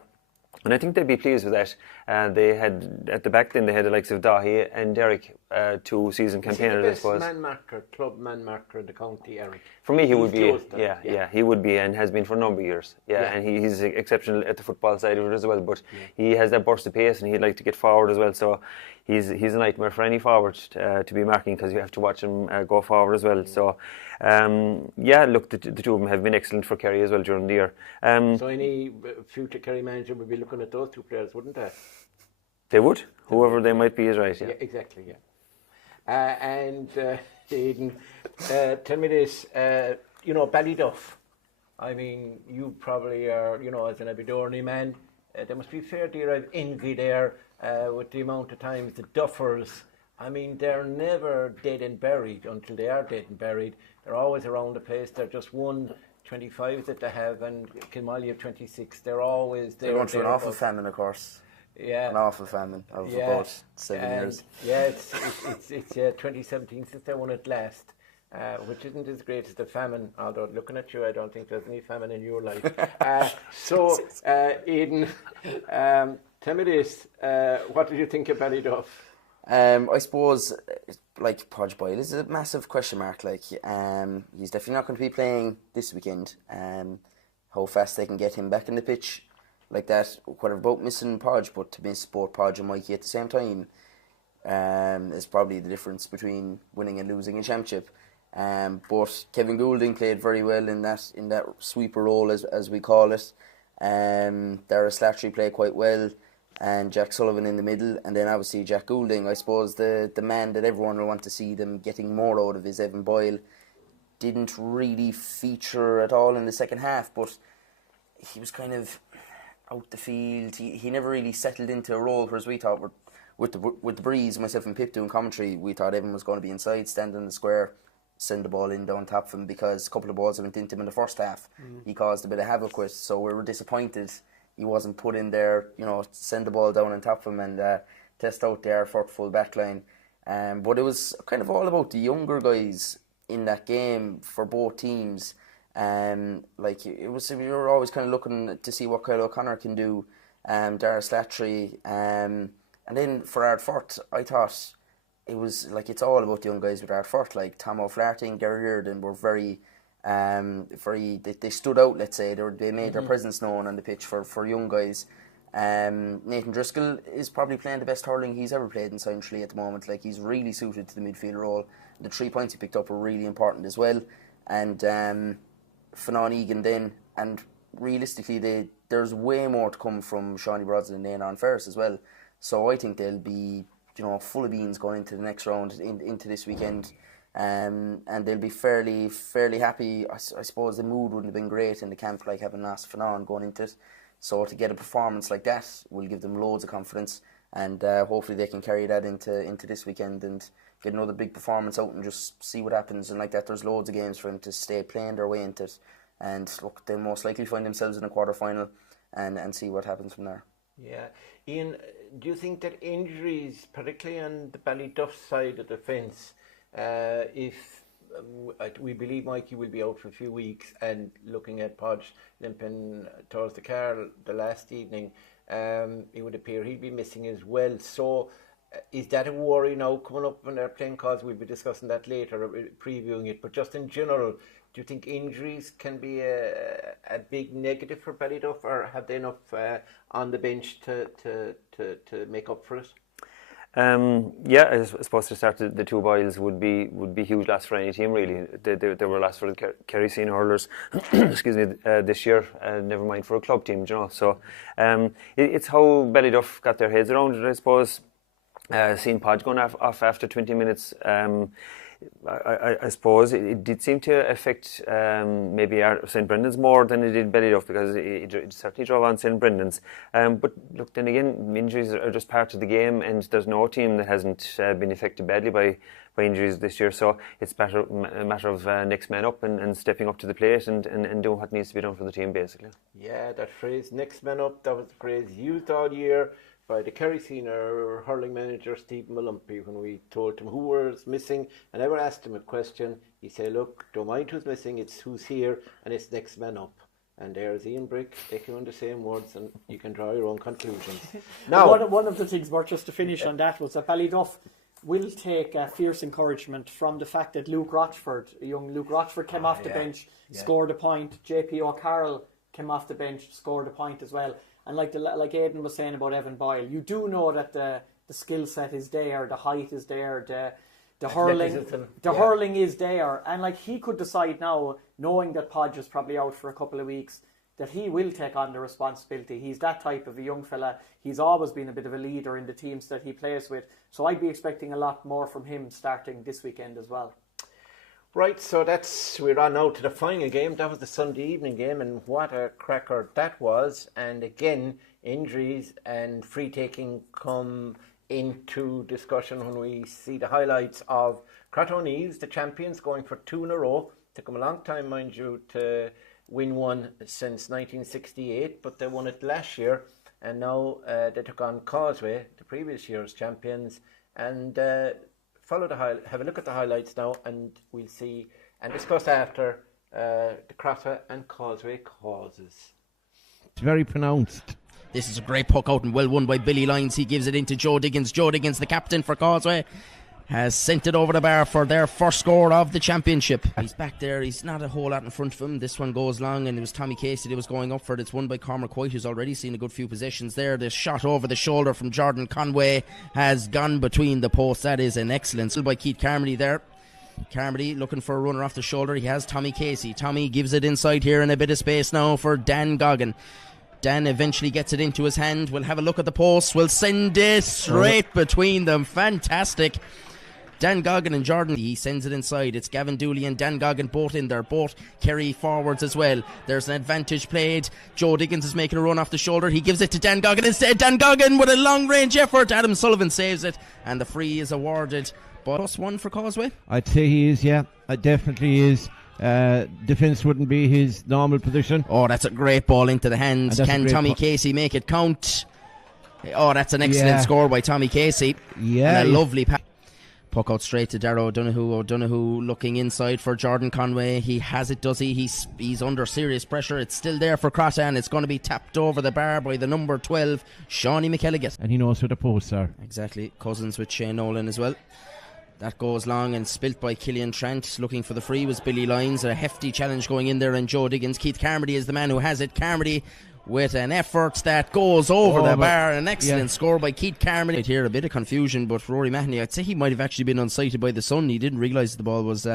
And I think they'd be pleased with that. They had, at the back then, they had the likes of Leahy and Derek, 2 season campaigners, I suppose. Man marker, club man marker in the county, Eric. For me, he would be, close to it, he would be and has been for a number of years. And he's exceptional at the football side of it as well, but he has that burst of pace and he'd like to get forward as well, so he's a nightmare for any forward to be marking, because you have to watch him go forward as well. So, look, the two of them have been excellent for Kerry as well during the year. So any future Kerry manager would be looking at those two players, wouldn't they? They would. Whoever they might be is right, Yeah, exactly, and Aidan, tell me this, Ballyduff, I mean, you probably are, as an Aberdeen man, there must be a fair deal of envy there with the amount of times the Duffers, I mean, they're never dead and buried until they are dead and buried. They're always around the place. They're just 125 that they have, and Kilmallie have 26. They're always there. They're going through an awful famine, of course. Yeah, an awful famine of about 7 years. Yeah, it's 2017 since they won it last, which isn't as great as the famine. Although looking at you, I don't think there's any famine in your life. Aidan, tell me this: what did you think of Ballyduff? I suppose, like, Podge Boyle is a massive question mark. Like, he's definitely not going to be playing this weekend. How fast they can get him back in the pitch like that, whatever about missing Podge, but to miss both Podge and Mikey at the same time is probably the difference between winning and losing a championship. But Kevin Goulding played very well in that sweeper role, as we call it. Dara Slattery played quite well, and Jack Sullivan in the middle, and then obviously Jack Goulding. I suppose the man that everyone will want to see them getting more out of is Evan Boyle. Didn't really feature at all in the second half, but he was kind of out the field. He never really settled into a role, whereas we thought with the breeze, myself and Pip doing commentary, we thought Evan was going to be inside, stand in the square, send the ball in down top of him, because a couple of balls went into him in the first half. He caused a bit of havoc with, so we were disappointed he wasn't put in there, send the ball down on top of him and test out the Arfort full back line. But it was kind of all about the younger guys in that game for both teams. Like, we were always kind of looking to see what Kyle O'Connor can do, Dara Slattery, and then for Ardfort, I thought it was like, it's all about the young guys with Ardfort. Like Tom O'Flaherty and Gary Reardon were very, they stood out. Let's say they made their presence known on the pitch for young guys. Nathan Driscoll is probably playing the best hurling he's ever played in Silent Tralee at the moment. Like, he's really suited to the midfield role. The 3 points he picked up were really important as well, and Fanon Egan then, and realistically there's way more to come from Shawnee Brodson and Éireann Ferris as well. So I think they'll be full of beans going into the next round, into this weekend, and they'll be fairly happy. I suppose the mood wouldn't have been great in the camp, like having lost Fanon going into it. So to get a performance like that will give them loads of confidence, and hopefully they can carry that into this weekend and get another big performance out and just see what happens. And like that, there's loads of games for them to stay playing their way into it. And look, they'll most likely find themselves in a quarter-final and see what happens from there. Yeah. Ian, do you think that injuries, particularly on the Ballyduff side of the fence, if we believe Mikey will be out for a few weeks, and looking at Podge limping towards the car the last evening, it would appear he'd be missing as well. So is that a worry now coming up when they're playing? Cause we'll be discussing that later, previewing it. But just in general, do you think injuries can be a big negative for Ballyduff, or have they enough on the bench to make up for it? I suppose to start, the two Boyles would be huge loss for any team, really. They were lost for the Kerry Senior Hurlers excuse me, this year, never mind for a club team, so it's how Ballyduff got their heads around it, I suppose. Seeing Podge going off after 20 minutes, I suppose it did seem to affect maybe St Brendan's more than it did Ballyduff, because it certainly drove on St Brendan's. But look, then again, injuries are just part of the game, and there's no team that hasn't been affected badly by injuries this year. So it's a matter of next man up and stepping up to the plate and doing what needs to be done for the team, basically. Yeah, that phrase, next man up, that was the phrase used all year by the Kerry Senior hurling manager Stephen Mullumpy when we told him who was missing, and I ever asked him a question. He said, look, don't mind who's missing, it's who's here, and it's next man up. And there's Ian Brick echoing the same words, and you can draw your own conclusions. Now, one of the things, Mort, just to finish on that, was that Ballyduff will take fierce encouragement from the fact that young Luke Rochford came off the bench, scored a point. JP O'Carroll came off the bench, scored a point as well. And like Aidan was saying about Evan Boyle, you do know that the skill set is there, the height is there, the hurling is there, and like he could decide now, knowing that Podge is probably out for a couple of weeks, that he will take on the responsibility. He's that type of a young fella. He's always been a bit of a leader in the teams that he plays with, so I'd be expecting a lot more from him starting this weekend as well. Right, so we're on now to the final game. That was the Sunday evening game, and what a cracker that was. And again, injuries and free taking come into discussion when we see the highlights of Cratone, the champions, going for 2 in a row. Took them a long time, mind you, to win one since 1968, but they won it last year, and now they took on Causeway, the previous year's champions, and have a look at the highlights now, and we'll see and discuss after the Cratta and Causeway causes. It's very pronounced. This is a great puck out and well won by Billy Lyons. He gives it into Joe Diggins. Joe Diggins, the captain for Causeway, has sent it over the bar for their first score of the championship. He's back there. He's not a whole lot in front of him. This one goes long, and it was Tommy Casey that was going up for it. It's won by Cormac White, who's already seen a good few possessions there. The shot over the shoulder from Jordan Conway has gone between the posts. That is an excellent still by Keith Carmody there. Carmody looking for a runner off the shoulder. He has Tommy Casey. Tommy gives it inside here in a bit of space now for Dan Goggin. Dan eventually gets it into his hand. We'll have a look at the posts. We'll send it straight between them. Fantastic. Dan Goggin and Jordan, he sends it inside. It's Gavin Dooley and Dan Goggin both in there, both Kerry forwards as well. There's an advantage played. Joe Diggins is making a run off the shoulder. He gives it to Dan Goggin instead. Dan Goggin with a long range effort. Adam Sullivan saves it, and the free is awarded. +1 for Causeway. I'd say he is, yeah. It definitely is. Defence wouldn't be his normal position. Oh, that's a great ball into the hands. Can Tommy Casey make it count? Oh, that's an excellent score by Tommy Casey. Yeah, and a lovely pass. Puck out straight to Darrow O'Donoghue. O'Donoghue looking inside for Jordan Conway. He has it, does he? He's under serious pressure. It's still there for Cratta, and it's going to be tapped over the bar by the number 12, Shawnee McKelligot. And he knows where the posts are. Exactly. Cousins with Shane Nolan as well. That goes long and spilt by Killian Trent. Looking for the free was Billy Lyons. A hefty challenge going in there, and Joe Diggins. Keith Carmody is the man who has it. Carmody with an effort that goes over the bar. An excellent score by Keith Carmody. Right here, a bit of confusion, but Rory Mahoney, I'd say he might have actually been unsighted by the sun. He didn't realise the ball was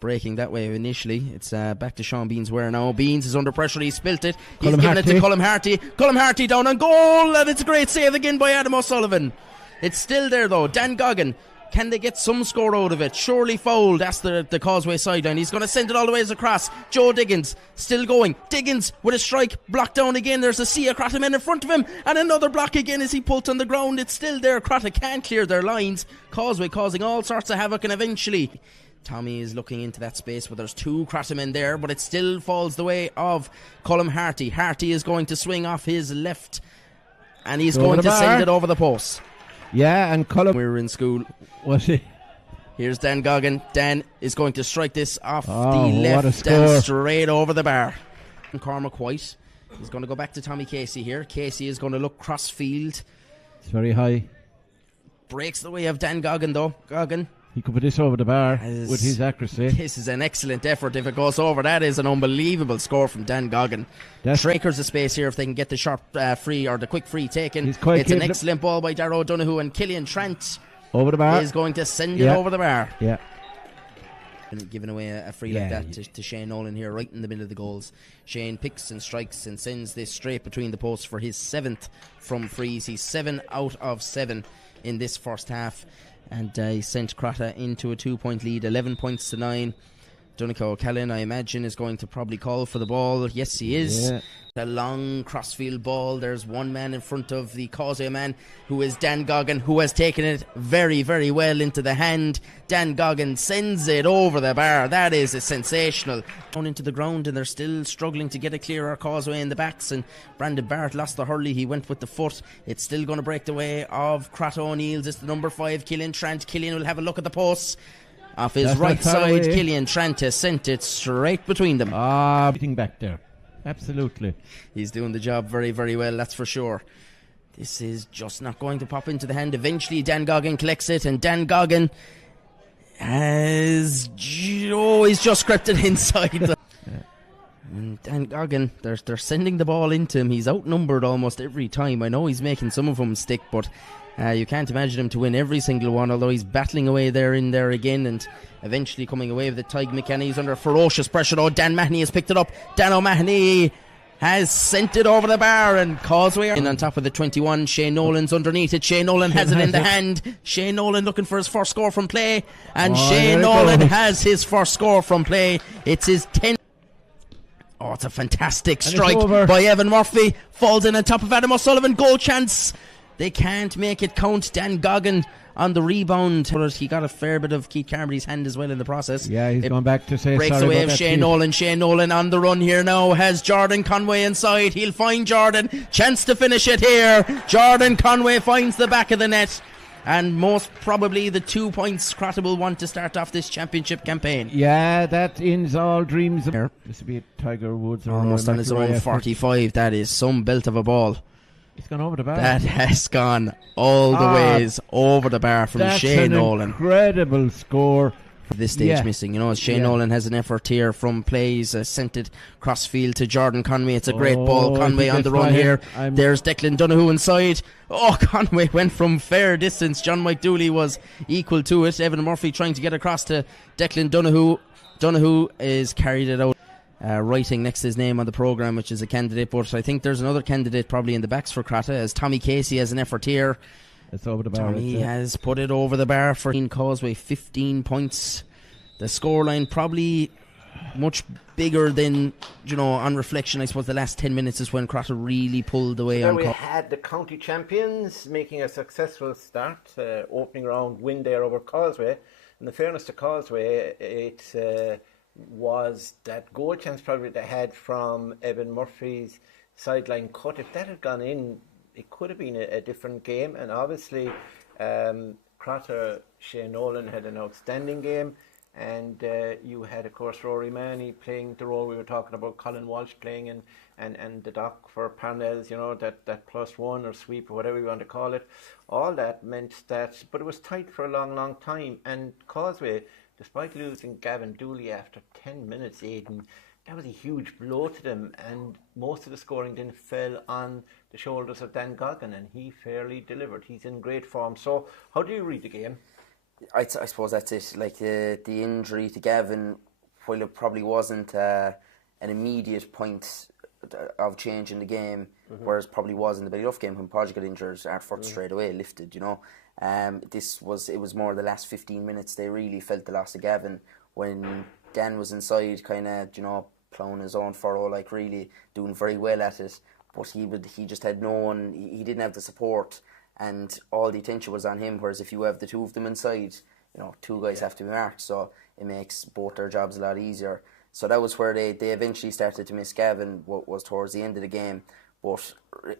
breaking that way initially. It's back to Sean Beans where now. Beans is under pressure. He spilt it. He's given it to Colm Harty. Colm Harty down on goal, and it's a great save again by Adam O'Sullivan. It's still there though. Dan Goggin. Can they get some score out of it? Surely fouled. That's the Causeway sideline. He's going to send it all the way across. Joe Diggins still going. Diggins with a strike. Blocked down again. There's a sea of Cratta men in front of him. And another block again as he pulls on the ground. It's still there. Cratta can't clear their lines. Causeway causing all sorts of havoc, and eventually Tommy is looking into that space, but there's 2 Cratta men there, but it still falls the way of Colm Harty. Harty is going to swing off his left, and he's going to send it over the post. Yeah, and Colm... We were in school. Was he? Here's Dan Goggin. Dan is going to strike this off the left and straight over the bar. And Cormac White is going to go back to Tommy Casey here. Casey is going to look cross field. It's very high. Breaks the way of Dan Goggin though. Goggin. He could put this over the bar with his accuracy. This is an excellent effort. If it goes over, that is an unbelievable score from Dan Goggin. Shrakers the space here if they can get the sharp free or the quick free taken. It's an excellent ball by Darrow O'Donoghue, and Killian Trent over the bar is going to send it over the bar. Yeah. And giving away a free like that to Shane Nolan here, right in the middle of the goals. Shane picks and strikes and sends this straight between the posts for his 7th from frees. He's 7 out of 7 in this first half, and he sent Cratta into a 2-point lead, 11 points to 9. Donncha O'Callaghan, I imagine, is going to probably call for the ball. Yes, he is. Yeah. A long crossfield ball. There's one man in front of the Causeway man, who is Dan Goggin, who has taken it very, very well into the hand. Dan Goggin sends it over the bar. That is a sensational. Down into the ground, and they're still struggling to get a clear Causeway in the backs, and Brandon Barrett lost the hurley. He went with the foot. It's still going to break the way of Cratta O'Neill's. It's the number 5, Killian Trent. Killian will have a look at the posts. Off his right side, Killian Trent has sent it straight between them. Beating back there. Absolutely. He's doing the job very, very well, that's for sure. This is just not going to pop into the hand. Eventually, Dan Goggin collects it, and Dan Goggin he's just crept it inside. And Dan Goggin, they're sending the ball into him. He's outnumbered almost every time. I know he's making some of them stick, but you can't imagine him to win every single one, although he's battling away there in there again, and eventually coming away with it. Tig McKenny's under ferocious pressure. Oh, Dan Mahoney has picked it up. Dan O'Mahony has sent it over the bar, and Causeway in on top of the 21. Shane Nolan's underneath it. Shane Nolan has it in the hand. Shane Nolan looking for his first score from play, and Shane Nolan has his first score from play. It's his 10th. Oh, it's a fantastic strike by Evan Murphy. Falls in on top of Adam O'Sullivan. Goal chance. They can't make it count. Dan Goggin on the rebound. He got a fair bit of Keith Carmody's hand as well in the process. Yeah, he's gone back to say breaks sorry away about of Shane Nolan. Shane Nolan on the run here now. Has Jordan Conway inside. He'll find Jordan. Chance to finish it here. Jordan Conway finds the back of the net. And most probably the 2 points Crotta will want to start off this championship campaign. Yeah, that ends all dreams. This will be Tiger Woods. Almost on his own 45. That is some belt of a ball. It's gone over the bar. That has gone all the ways over the bar from Shane Nolan. Incredible score. This stage missing, as Shane Nolan has an effort here from plays, sent it cross field to Jordan Conway. It's a great ball. Conway on the run here. There's Declan Donoghue inside. Oh, Conway went from fair distance. John Mike Dooley was equal to it. Evan Murphy trying to get across to Declan Donoghue. Donoghue is carried it out. Writing next to his name on the programme, which is a candidate, but I think there's another candidate probably in the backs for Crotta, as Tommy Casey has an effort here. It's over the bar. Tommy has put it over the bar for Causeway, 15 points. The scoreline probably much bigger than, on reflection, I suppose the last 10 minutes is when Crotta really pulled away. So we had the county champions making a successful start, opening round win there over Causeway. In the fairness to Causeway, it was that goal chance probably they had from Evan Murphy's sideline cut. If that had gone in, it could have been a different game. And obviously, Crotta, Shane Nolan had an outstanding game. And you had, of course, Rory Manny playing the role we were talking about, Colin Walsh playing and the doc for panels, that +1 or sweep or whatever you want to call it. All that meant that, but it was tight for a long, long time. And Causeway, despite losing Gavin Dooley after 10 minutes, Aidan, that was a huge blow to them, and most of the scoring then fell on the shoulders of Dan Goggin, and he fairly delivered. He's in great form. So how do you read the game? I suppose that's it. Like the injury to Gavin, while it probably wasn't an immediate point of change in the game, whereas probably was in the Ballyduff game when Podge got injured, Ardfort straight away lifted, It was more the last 15 minutes they really felt the loss of Gavin, when Dan was inside kind of, ploughing his own furrow, like really doing very well at it, but he just had no one, he didn't have the support, and all the attention was on him, whereas if you have the two of them inside, two guys have to be marked, so it makes both their jobs a lot easier. So that was where they eventually started to miss Gavin, what was towards the end of the game. But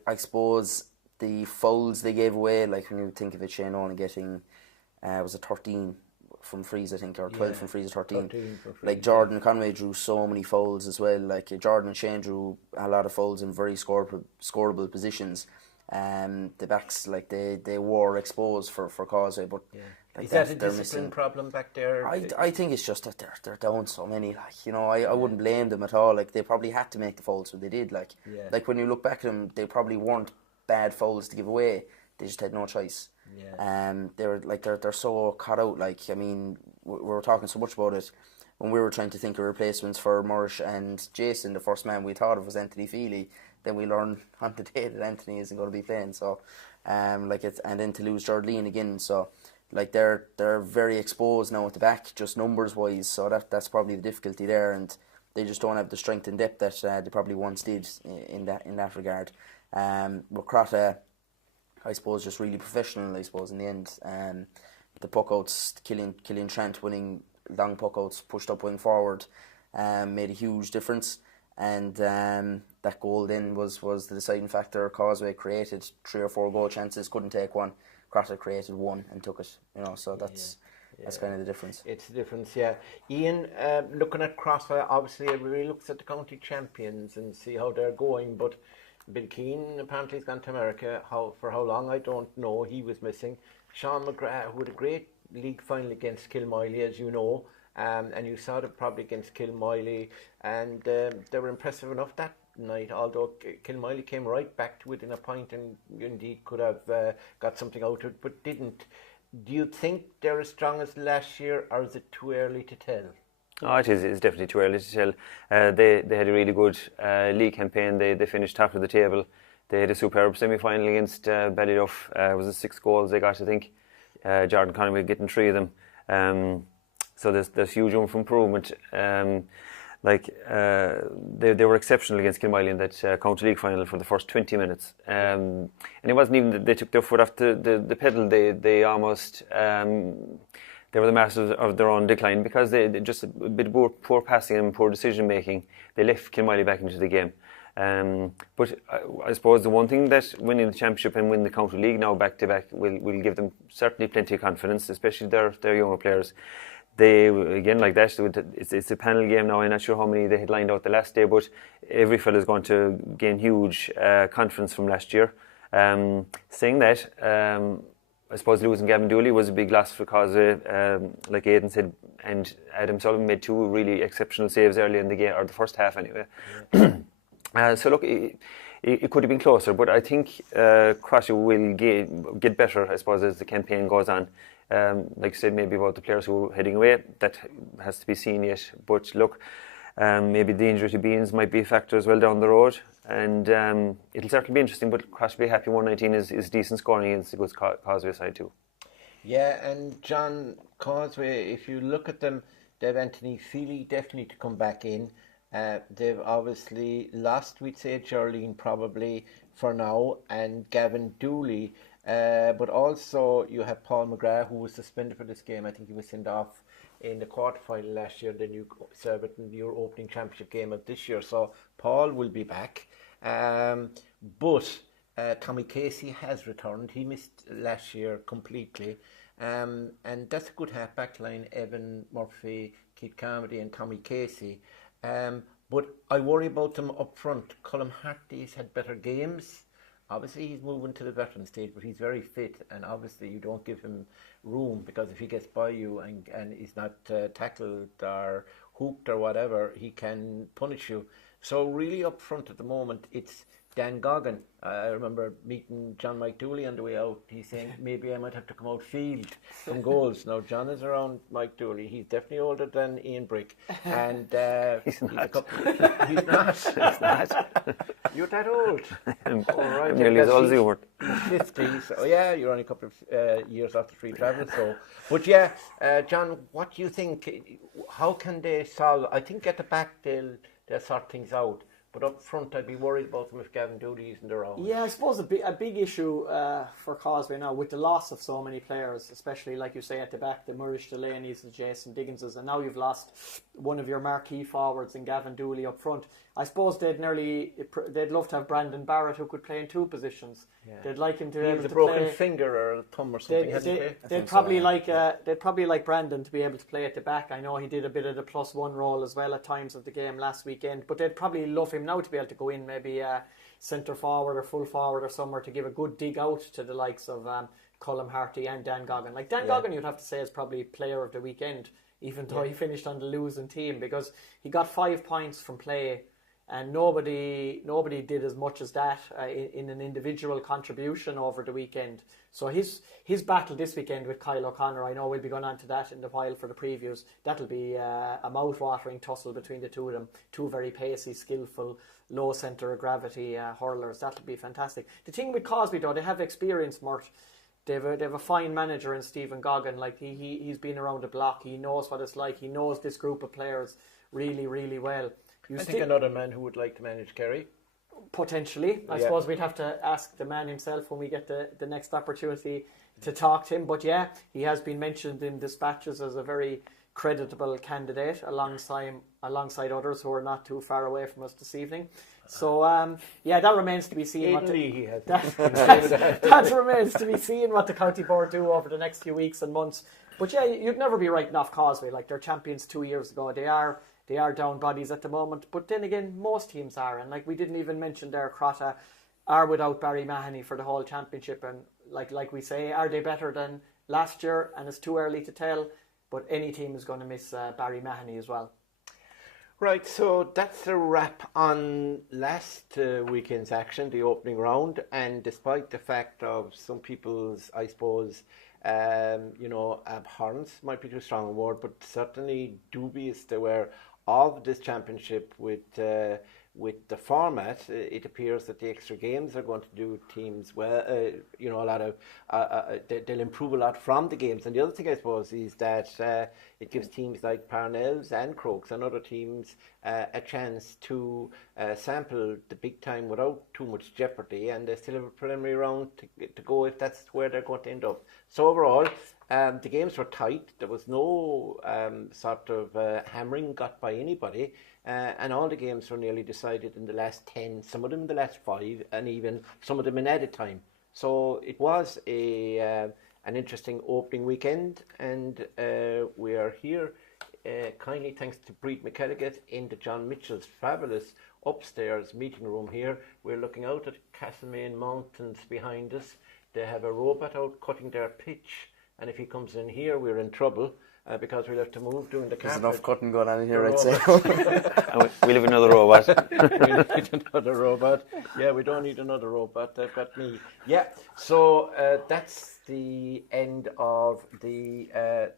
I suppose the fouls they gave away, like when you think of it, Shane Nolan getting, was it 13 from frees, I think, or 12 from frees or 13. Like Jordan Conway drew so many fouls as well. Like Jordan and Shane drew a lot of fouls in very scoreable positions. The backs, like they were exposed for Causeway, but like is that a discipline problem back there? I think it's just that they're down so many. Like I wouldn't blame them at all. Like they probably had to make the fouls, so they did. Like when you look back at them, they probably weren't bad fouls to give away. They just had no choice. They're so caught out. Like we were talking so much about it when we were trying to think of replacements for Mursh and Jason. The first man we thought of was Anthony Feely. Then we learned on the day that Anthony isn't going to be playing. So, and then to lose Jardine again. So, like they're very exposed now at the back, just numbers wise. So that's probably the difficulty there, and they just don't have the strength and depth that they probably once did in that regard. But Crotta, I suppose, just really professional. I suppose in the end, the puck outs, Killian Trent winning long puck outs, pushed up wing forward, made a huge difference. And that goal then was the deciding factor. Causeway created 3 or 4 goal chances, couldn't take one. Crotta created one and took it. So That's kind of the difference. It's the difference, yeah. Ian, looking at Crossfire, obviously everybody looks at the county champions and see how they're going, but Bill Keane apparently has gone to America. For how long, I don't know. He was missing. Sean McGrath, who had a great league final against Kilmiley, as you know, and you saw them probably against Kilmiley, and they were impressive enough that night, although Kilmiley came right back to within a point and indeed could have got something out of it, but didn't. Do you think they're as strong as last year, or is it too early to tell? Oh, it is. It's definitely too early to tell. They had a really good league campaign. They finished top of the table. They had a superb semi-final against Ballyduff. It was 6 goals they got, I think. Jordan Conway getting 3 of them. So there's huge room for improvement. They were exceptional against Kilmiley in that county league final for the first 20 minutes. And it wasn't even that they took their foot off the pedal. They almost they were the masters of their own decline because they just a bit poor passing and poor decision making. They left Kilmiley back into the game. But I suppose the one thing that winning the championship and winning the county league now back to back will give them certainly plenty of confidence, especially their younger players. They, again, like that, it's a panel game now. I'm not sure how many they had lined out the last day, but every fellow is going to gain huge confidence from last year. Saying that, I suppose losing Gavin Dooley was a big loss because, like Aidan said, and Adam Sullivan made 2 really exceptional saves early in the game, or the first half anyway. Yeah. So look, it could have been closer, but I think Crossy will get better, I suppose, as the campaign goes on. Like I said, maybe about the players who are heading away, that has to be seen yet. But look, maybe the injury to Beans might be a factor as well down the road. And it'll certainly be interesting, but Cross will be happy 119 is decent scoring against the good Causeway side too. Yeah, and John, Causeway, if you look at them, they have Anthony Feely definitely to come back in. They've obviously lost, we'd say, Geraldine probably for now, and Gavin Dooley. But also you have Paul McGrath, who was suspended for this game. I think he was sent off in the quarterfinal last year, then you serve it in your opening championship game of this year. So Paul will be back. But Tommy Casey has returned. He missed last year completely. And that's a good half-back line, Evan Murphy, Keith Carmody and Tommy Casey. But I worry about them up front. Colm Harty's had better games. Obviously, he's moving to the veteran stage, but he's very fit, and obviously you don't give him room, because if he gets by you and he's not tackled or hooked or whatever, he can punish you. So really up front at the moment, it's Dan Goggin. I remember meeting John Mike Dooley on the way out. He's saying maybe I might have to come out field some goals. Now John is around Mike Dooley. He's definitely older than Ian Brick, and he's not. He's not. He's not. You're that old. All right. Nearly as old as you were. 50. So yeah, you're only a couple of years after free travel. So, but yeah, John, what do you think? How can they solve? I think at the back they'll sort things out. But up front, I'd be worried about them if Gavin Dooley isn't around. Yeah, I suppose a big issue for Causeway now, with the loss of so many players, especially, like you say, at the back, the Murish Delaney's, the Jason Digginses, and now you've lost one of your marquee forwards in Gavin Dooley up front. I suppose they'd love to have Brandon Barrett, who could play in 2 positions. Yeah. They'd like him to be able to play. He has a broken finger or a thumb or something. They'd probably like Brandon to be able to play at the back. I know he did a bit of the +1 role as well at times of the game last weekend, but they'd probably love him now to be able to go in, maybe centre forward or full forward or somewhere, to give a good dig out to the likes of Colm Harty and Dan Goggin. Like Dan Goggin, you'd have to say, is probably player of the weekend, even though he finished on the losing team, because he got 5 points from play. And nobody did as much as that in an individual contribution over the weekend. So his battle this weekend with Kyle O'Connor, I know we'll be going on to that in the while for the previews. That'll be a mouth-watering tussle between the two of them. 2 very pacey, skillful, low centre of gravity hurlers. That'll be fantastic. The thing with Causeway, though, they have experience, Mort. They have a fine manager in Stephen Goggin. Like he's been around the block. He knows what it's like. He knows this group of players really, really well. I think another man who would like to manage Kerry. Potentially. I suppose we'd have to ask the man himself when we get the next opportunity to talk to him. But yeah, he has been mentioned in dispatches as a very creditable candidate alongside others who are not too far away from us this evening. So that remains to be seen. Aidan Leahy has that remains to be seen what the county board do over the next few weeks and months. But yeah, you'd never be writing off Causeway. Like, they're champions 2 years ago. They are down bodies at the moment. But then again, most teams are. And like, we didn't even mention there, Crotta are without Barry Mahoney for the whole championship. And like we say, are they better than last year? And it's too early to tell. But any team is going to miss Barry Mahoney as well. Right, so that's a wrap on last weekend's action, the opening round. And despite the fact of some people's, I suppose, abhorrence might be too strong a word, but certainly dubious they were of this championship with the format. It appears that the extra games are going to do teams well. A lot of they'll improve a lot from the games. And the other thing, I suppose, is that it gives teams like Parnells and Crokes and other teams a chance to sample the big time without too much jeopardy, and they still have a preliminary round to go if that's where they're going to end up. So overall, the games were tight. There was no sort of hammering got by anybody. And all the games were nearly decided in the last 10, some of them in the last 5, and even some of them in added time. So it was an interesting opening weekend, and we are here kindly thanks to Breed McElligott in the John Mitchell's fabulous upstairs meeting room here. We're looking out at Castlemaine Mountains behind us. They have a robot out cutting their pitch, and if he comes in here, we're in trouble. Because we'll have to move doing the carpet. There's enough cutting going on in here, I'd say. We live another robot. We need another robot. Yeah, we don't need another robot. They've got me. Yeah, so that's the end of the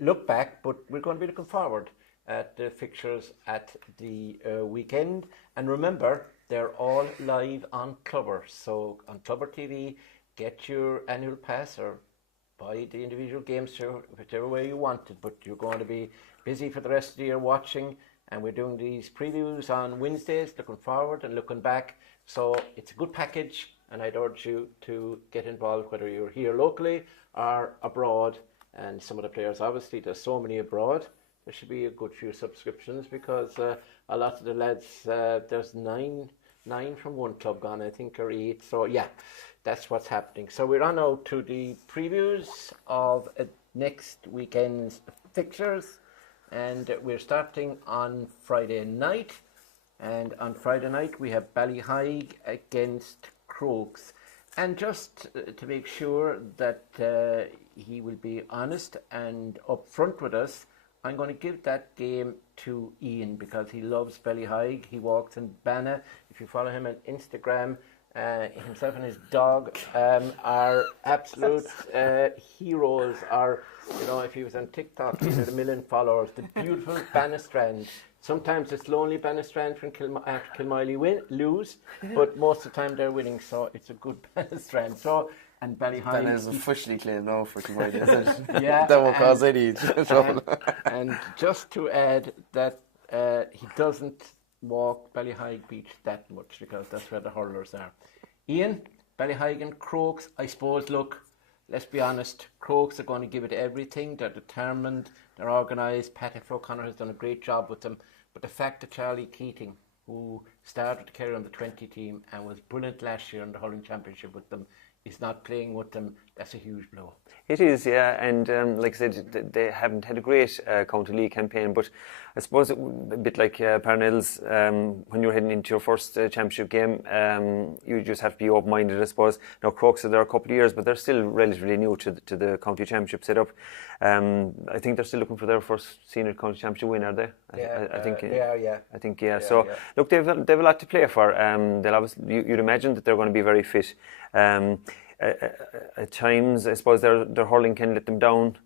look back, but we're going to be looking forward at the fixtures at the weekend. And remember, they're all live on Clubber. So on Clubber TV, get your annual pass or buy the individual games whichever way you want it, but you're going to be busy for the rest of the year watching, and we're doing these previews on Wednesdays, looking forward and looking back. So it's a good package, and I'd urge you to get involved, whether you're here locally or abroad. And some of the players, obviously, there's so many abroad, there should be a good few subscriptions, because a lot of the lads, there's nine from one club gone, I think, or 8. So yeah, that's what's happening. So we're on now to the previews of next weekend's fixtures, and we're starting on Friday night. And on Friday night we have Ballyhaig against Crokes. And just to make sure that he will be honest and upfront with us, I'm going to give that game to Ian, because he loves Ballyhaig. He walks in Banna. If you follow him on Instagram, himself and his dog are absolute heroes. Or, if he was on TikTok, he had 1 million followers. The beautiful Bannistrand. Sometimes it's lonely Bannistrand from Kilmiley lose, but most of the time they're winning. So it's a good Bannistrand. So, and Ballyhaig. Banna is officially claimed now for Kilmiley, isn't it? Yeah. That won't cause any trouble. And just to add that he doesn't walk Ballyhaig Beach that much, because that's where the hurlers are. Ian, Ballyhaig and Crokes, I suppose, look, let's be honest, Crokes are going to give it everything. They're determined, they're organised. Patty O'Connor has done a great job with them. But the fact that Charlie Keating, who started to carry on the 20 team and was brilliant last year in the Hurling Championship with them, is not playing with them, that's a huge blow. It is, yeah, and like I said, they haven't had a great County League campaign, but I suppose a bit like Parnells, when you're heading into your first championship game, you just have to be open-minded, I suppose. Now, Crokes are there a couple of years, but they're still relatively new to the County Championship setup. I think they're still looking for their first senior County Championship win, are they? I think they are, yeah. I think, yeah. So, look, they've a lot to play for. They'll obviously, you'd imagine that they're going to be very fit. At times, I suppose their hurling can let them down,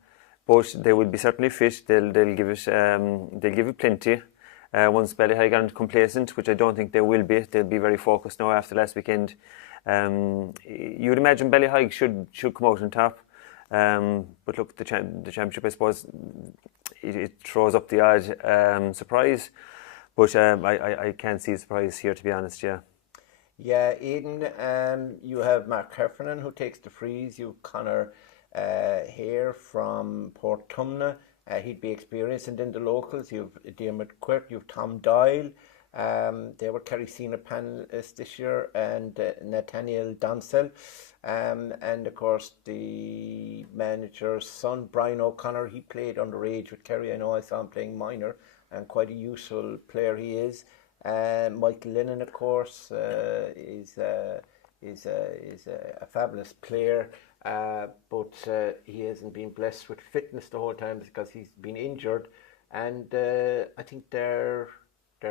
but they will be certainly fit. They'll give it plenty. Once Ballyhaig aren't complacent, which I don't think they will be, they'll be very focused now after last weekend. You'd imagine Ballyhaig should come out on top. But look, the championship, I suppose, it throws up the odd surprise, but I can't see a surprise here, to be honest. Yeah. Yeah, Aidan, you have Mark Heffernan, who takes the frees. You have Conor Hare from Portumna, He'd be experienced. And then the locals, you've Diarmuid Quirk, you've Tom Doyle. They were Kerry Senior panelists this year, and Nathaniel Donsell. And of course the manager's son, Brian O'Connor, he played underage with Kerry. I know I saw him playing minor, and quite a useful player he is. Michael Lennon, of course, is a fabulous player, but he hasn't been blessed with fitness the whole time because he's been injured. And I think their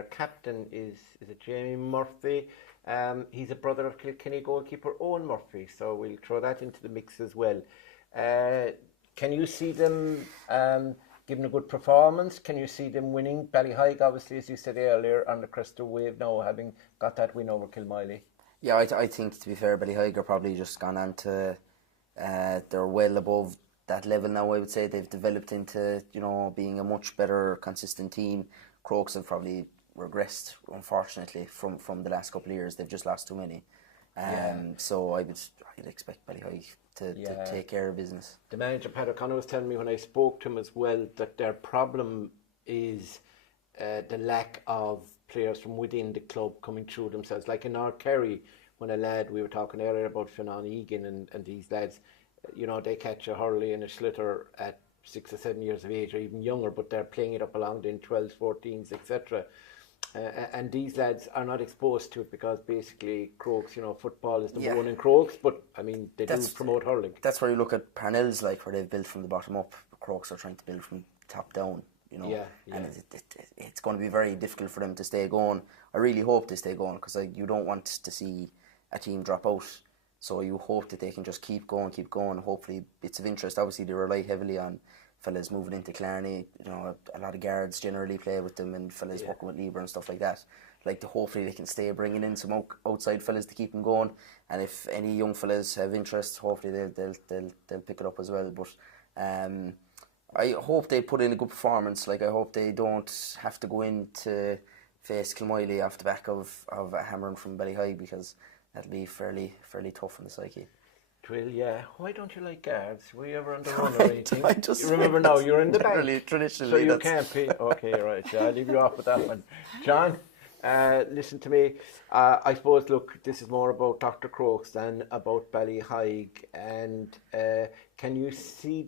captain is it Jamie Murphy. He's a brother of Kilkenny goalkeeper Owen Murphy, so we'll throw that into the mix as well. Can you see them giving a good performance? Can you see them winning? Ballyhaig, obviously, as you said earlier, on the crest of wave now, having got that win over Kilmiley. Yeah, I think, to be fair, Ballyhaig are probably just gone on to they're well above that level now. I would say they've developed into being a much better consistent team. Crokes have probably regressed, unfortunately, from the last couple of years. They've just lost too many. So I'd expect Ballyhaig to take care of business. The manager, Pat O'Connor, was telling me when I spoke to him as well that their problem is the lack of players from within the club coming through themselves. Like in our Kerry, when a lad, we were talking earlier about Finan Egan and these lads, they catch a hurley and a schlitter at 6 or 7 years of age or even younger, but they're playing it up along in 12s, 14s, etc. And these lads are not exposed to it because basically Crokes, football is number one in Crokes, but I mean they do promote hurling. That's where you look at Parnell's, like where they've built from the bottom up. Crokes are trying to build from top down, and it's going to be very difficult for them to stay going. I really hope they stay going because you don't want to see a team drop out. So you hope that they can just keep going. Hopefully bits of interest. Obviously they rely heavily on fellas moving into Clarny. A lot of guards generally play with them, and fellas working with Lieber and stuff like that. Hopefully they can stay bringing in some outside fellas to keep them going. And if any young fellas have interest, hopefully they'll pick it up as well. But I hope they put in a good performance. I hope they don't have to go in to face Kilmiley off the back of a hammering from Ballyhaig, because that'll be fairly tough on the psyche. Well, yeah. Why don't you like guards? Were you ever on the run or anything? You remember now, you're in the back. Traditionally, so you can't be. Okay, right. Yeah, I'll leave you off with that one. John, listen to me. I suppose, look, this is more about Dr. Crokes than about Ballyhaig. And can you see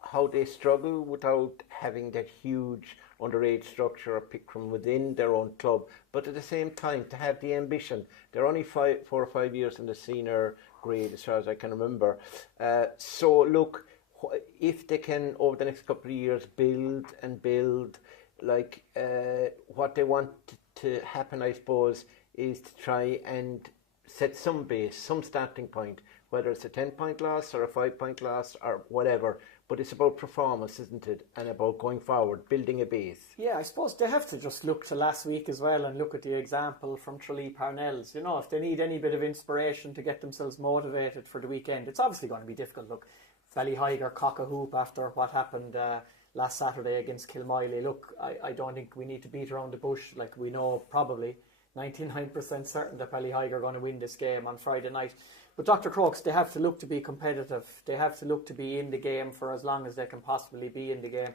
how they struggle without having that huge underage structure or pick from within their own club, but at the same time to have the ambition? They're only 4 or 5 years in the senior grade as far as I can remember. So look, if they can over the next couple of years build, what they want to happen, I suppose, is to try and set some base, some starting point, whether it's a 10-point loss or a 5-point loss or whatever. But it's about performance, isn't it? And about going forward, building a base. Yeah, I suppose they have to just look to last week as well and look at the example from Tralee Parnell's. If they need any bit of inspiration to get themselves motivated for the weekend, it's obviously going to be difficult. Look, Ballyhaig are cock a hoop after what happened last Saturday against Kilmiley. Look, I don't think we need to beat around the bush. We know probably 99% certain that Ballyhaig are going to win this game on Friday night. But Dr. Crokes, they have to look to be competitive. They have to look to be in the game for as long as they can possibly be in the game.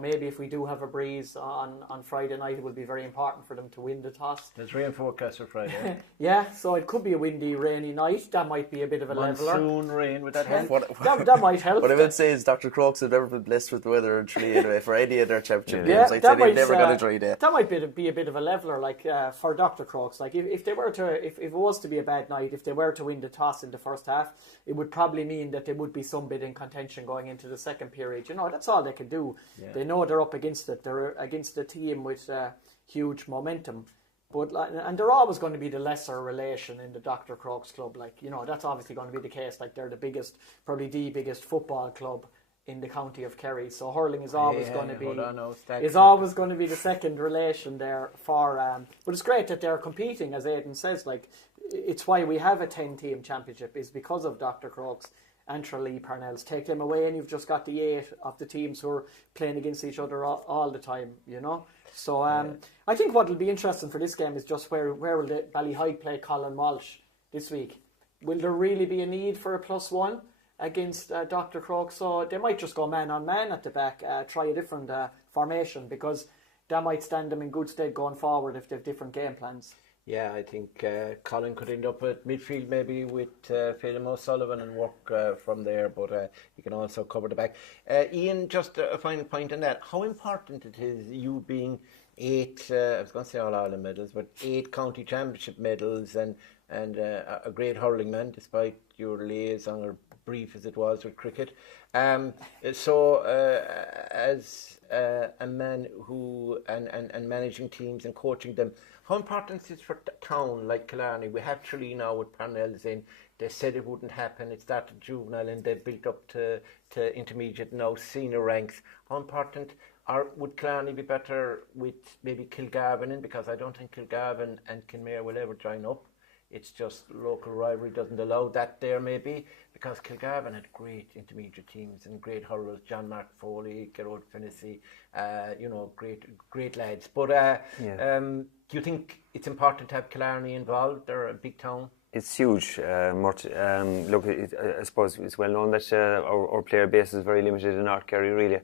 Maybe if we do have a breeze on Friday night, it will be very important for them to win the toss. There's rain forecast for Friday. Yeah, so it could be a windy, rainy night. That might be a bit of a leveler. Monsoon rain, would that help? That might help. What I would say is Dr. Crokes have never been blessed with the weather in Tralee anyway, for any of their championship games. I'd say they've never got a dry day. That might be a bit of a leveler, for Dr. Crokes. If they were to, if it was to be a bad night, if they were to win the toss in the first half, it would probably mean that there would be some bit in contention going into the second period. That's all they can do. Yeah. They know they're up against it. They're against a team with huge momentum. And they're always going to be the lesser relation in the Dr. Crokes club. That's obviously going to be the case. They're the biggest, probably the biggest football club in the county of Kerry. So hurling is always going to be the second relation there for. But it's great that they're competing, as Aidan says. It's why we have a 10-team championship, is because of Dr. Crokes and Tralee Parnell's. Take them away and you've just got the 8 of the teams who are playing against each other all the time, So I think what will be interesting for this game is just where will the Ballyhaig play Colin Walsh this week? Will there really be a need for a +1? against Dr. Croak, so they might just go man on man at the back, try a different formation, because that might stand them in good stead going forward if they have different game plans. Yeah, I think Colin could end up at midfield maybe with Phelan O'Sullivan and work from there, but he can also cover the back. Ian, just a final point on that. How important it is you being 8, I was going to say all Ireland medals, but 8 county championship medals and a great hurling man, despite your liaison or brief as it was with cricket. So as a man who and managing teams and coaching them, how important is it for a town like Killarney? We have Tralee now with panelists in. They said it wouldn't happen. It started juvenile and they've built up to intermediate, now senior ranks. How important, or would Killarney be better with maybe Kilgarvan in? Because I don't think Kilgarvan and Kinmare will ever join up. It's just local rivalry doesn't allow that there maybe, because Kilgarvan had great intermediate teams and great hurlers, John Mark Foley, Gerard Finnessy, great lads. But do you think it's important to have Killarney involved? They're a big town. It's huge, Mort. Look, I suppose it's well known that our player base is very limited in North Kerry, really.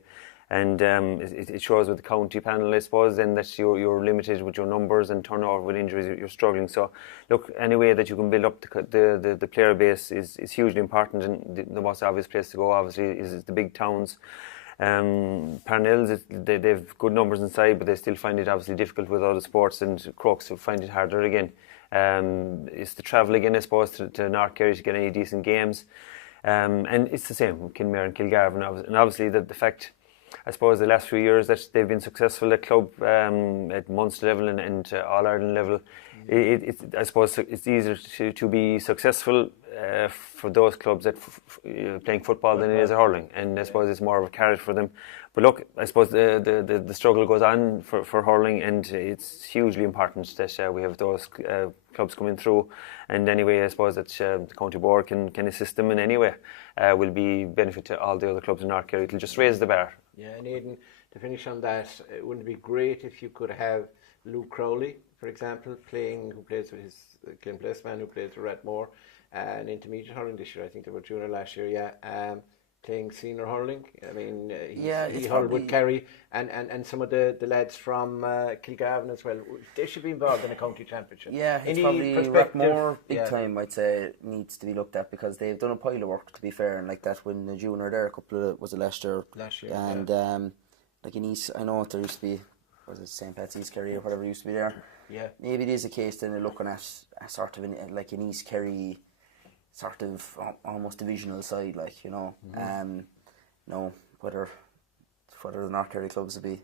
And it shows with the county panel, I suppose, then that you're limited with your numbers and turnover with injuries, you're struggling. So, look, any way that you can build up the player base is hugely important, and the most obvious place to go, obviously, is the big towns. Parnells, they've good numbers inside, but they still find it obviously difficult with other sports, and Crooks will find it harder again. It's the travel again, I suppose, to North Kerry to get any decent games. And it's the same with Kinmare and Kilgarvan, and obviously the fact, I suppose, the last few years that they've been successful at club, at Munster level and All Ireland level. I suppose it's easier to be successful for those clubs that playing football than it is at hurling, and I suppose it's more of a carrot for them. But look, I suppose the struggle goes on for hurling, and it's hugely important that we have those clubs coming through. And anyway, I suppose that the county board can assist them in any way. Will be benefit to all the other clubs in North Kerry. It'll just raise the bar. Yeah, and Aidan, to finish on that, wouldn't it be great if you could have Luke Crowley, for example, who plays with his Glenpless man, who plays with Rathmore, and intermediate hurling this year. I think they were junior last year, playing senior hurling. I mean, he hurled with Kerry and some of the lads from Kilgarvan as well. They should be involved in a county championship. Yeah, it's probably Rathmore big time, I'd say, needs to be looked at, because they've done a pile of work, to be fair, and like that when the junior there, a couple of, was it last year? And like in East, I know there used to be, was it St. Pat's East Kerry or whatever used to be there. Yeah. Maybe it is a case then they're looking at a sort of like an East Kerry sort of almost divisional side, like, you know. Whether the North Kerry clubs would be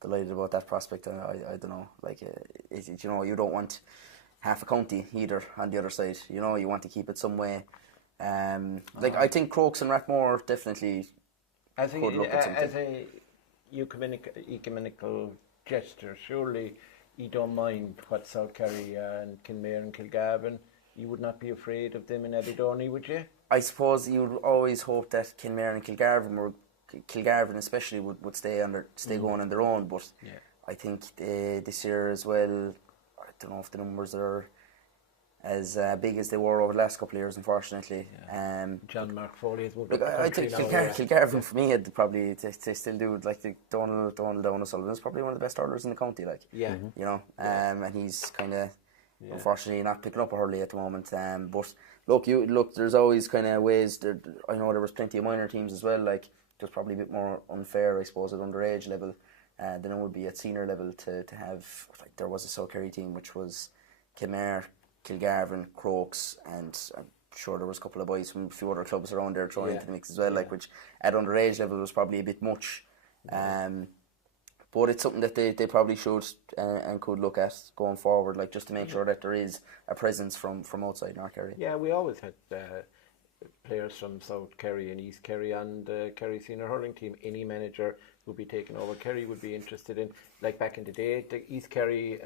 delighted about that prospect, I don't know. Like, you know, you don't want half a county either on the other side. You know, you want to keep it some way. I think Crokes and Rathmore definitely could look at something. As a ecumenical gesture, surely you don't mind what South Kerry and Kinmare and Kilgarvan. You would not be afraid of them in Aberdeen, would you? I suppose you would always hope that Kinmare and Kilgarvan especially would stay going on their own. But I think this year as well, I don't know if the numbers are as big as they were over the last couple of years, unfortunately. John Mark Foley is I think Kilgarvan for me had probably they still do, like the Donald O'Sullivan is probably one of the best hurlers in the county, like, you know, and he's kind of unfortunately not picking up a hurley at the moment. But look, there's always kind of ways. I know there was plenty of minor teams as well. Like, it was probably a bit more unfair, I suppose, at underage level than it would be at senior level to have. Like, there was a South Kerry team which was Kinmare, Kilgarvan, Crokes, and I'm sure there was a couple of boys from a few other clubs around there thrown into the mix as well. Like, which at underage level was probably a bit much. But it's something that they probably should and could look at going forward, like, just to make sure that there is a presence from outside North Kerry. Yeah, we always had players from South Kerry and East Kerry on the Kerry Senior Hurling team. Any manager who'd be taking over Kerry would be interested in, like back in the day, the East Kerry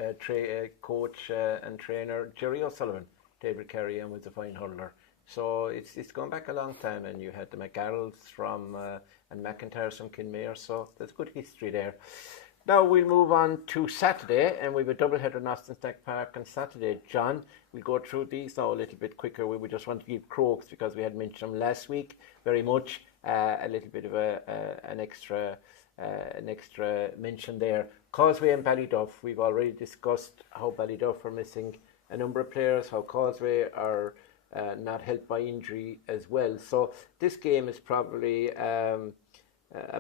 coach and trainer Jerry O'Sullivan, David Kerry, and was a fine hurler. So it's gone back a long time, and you had the McGarrells from and McIntyres from Kinmare, so there's good history there. Now we'll move on to Saturday, and we have a doubleheader in Austin Stack Park on Saturday. John, we'll go through these now a little bit quicker. We just want to give Crokes, because we had mentioned them last week very much, a little bit of an extra mention there. Causeway and Ballyduff, we've already discussed how Ballyduff are missing a number of players, how Causeway are not helped by injury as well. So this game is probably a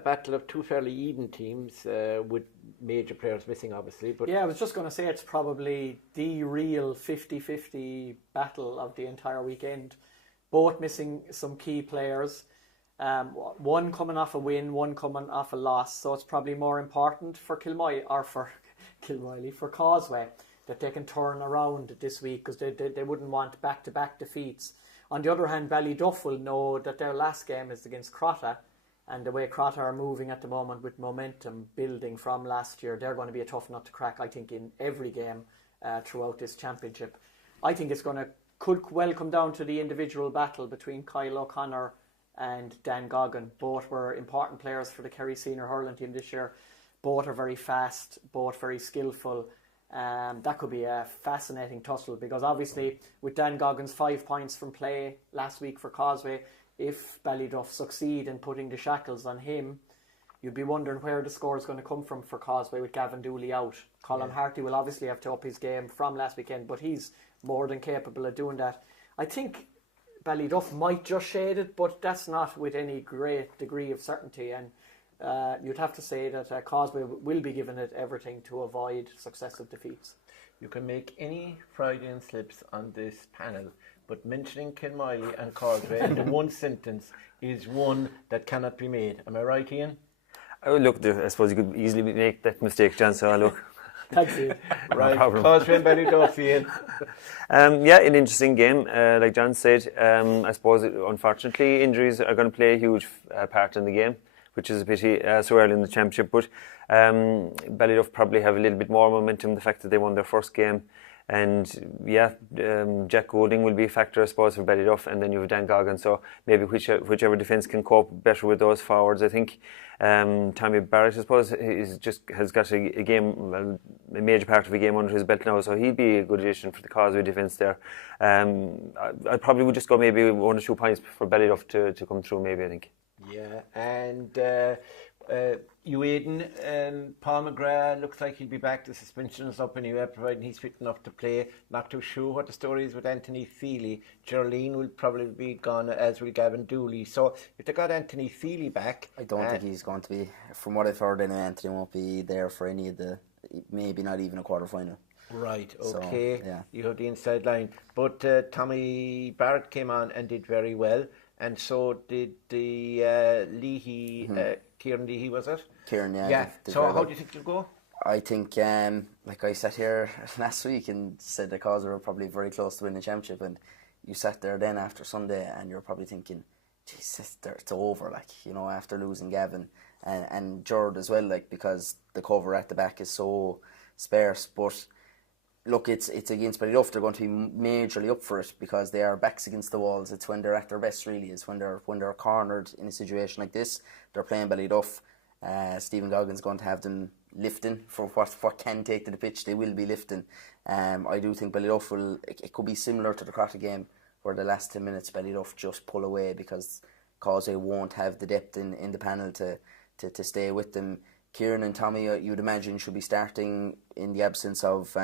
battle of two fairly even teams, with major players missing, obviously. But yeah, I was just going to say it's probably the real 50-50 battle of the entire weekend. Both missing some key players. One coming off a win, one coming off a loss. So it's probably more important for for Causeway, that they can turn around this week, because they wouldn't want back-to-back defeats. On the other hand, Ballyduff will know that their last game is against Crotta, and the way Crotta are moving at the moment with momentum building from last year, they're going to be a tough nut to crack, I think, in every game throughout this championship. I think could well come down to the individual battle between Kyle O'Connor and Dan Goggin. Both were important players for the Kerry Senior Hurling team this year. Both are very fast, both very skillful. That could be a fascinating tussle, because obviously with Dan Goggin's 5 points from play last week for Causeway, if Ballyduff succeed in putting the shackles on him, you'd be wondering where the score is going to come from for Causeway with Gavin Dooley out. Colin Harty will obviously have to up his game from last weekend, but he's more than capable of doing that. I think Ballyduff might just shade it, but that's not with any great degree of certainty, and you'd have to say that Causeway will be giving it everything to avoid successive defeats. You can make any Freudian slips on this panel, but mentioning Kilmiley and Causeway in one sentence is one that cannot be made. Am I right, Ian? Oh, look, I suppose you could easily make that mistake, John, so look. Thanks, Ian. Right, Causeway and Ballyduff, Ian. Yeah, an interesting game. Like John said, I suppose, unfortunately, injuries are going to play a huge part in the game, which is a pity so early in the championship. But Ballyduff probably have a little bit more momentum, the fact that they won their first game. And yeah, Jack Golding will be a factor, I suppose, for Ballyduff, and then you have Dan Goggin. So maybe whichever defence can cope better with those forwards. I think Tommy Barrett, I suppose, has got a major part of a game under his belt now, so he'd be a good addition for the Causeway defence there. I probably would just go maybe 1 or 2 points for Ballyduff to come through, maybe, I think. Yeah, and you, Aidan, Paul McGrath looks like he'll be back. The suspension is up anyway, providing he's fit enough to play. Not too sure what the story is with Anthony Feely. Geraldine will probably be gone, as will Gavin Dooley. So if they got Anthony Feely back, I don't think he's going to be. From what I've heard, anyway, Anthony won't be there for any of maybe not even a quarter final. Right, okay. So, yeah. You have the inside line. But Tommy Barrett came on and did very well. And so did the Leahy, Kieran Leahy, was it? Kieran, yeah. Yeah. So how do you think you'll go? I think, like I sat here last week and said the Causeway were probably very close to winning the championship, and you sat there then after Sunday and you're probably thinking, Jesus, it's over, like, you know, after losing Gavin and Jord as well, like, because the cover at the back is so sparse. But look, it's against Ballyduff. They're going to be majorly up for it because they are backs against the walls. It's when they're at their best, really, is when they're cornered in a situation like this. They're playing Ballyduff. Stephen Goggin's going to have them lifting for what can take to the pitch. They will be lifting. I do think Ballyduff it could be similar to the Crotta game, where the last 10 minutes Ballyduff just pull away because Causeway won't have the depth in the panel to stay with them. Kieran and Tommy, you'd imagine, should be starting in the absence of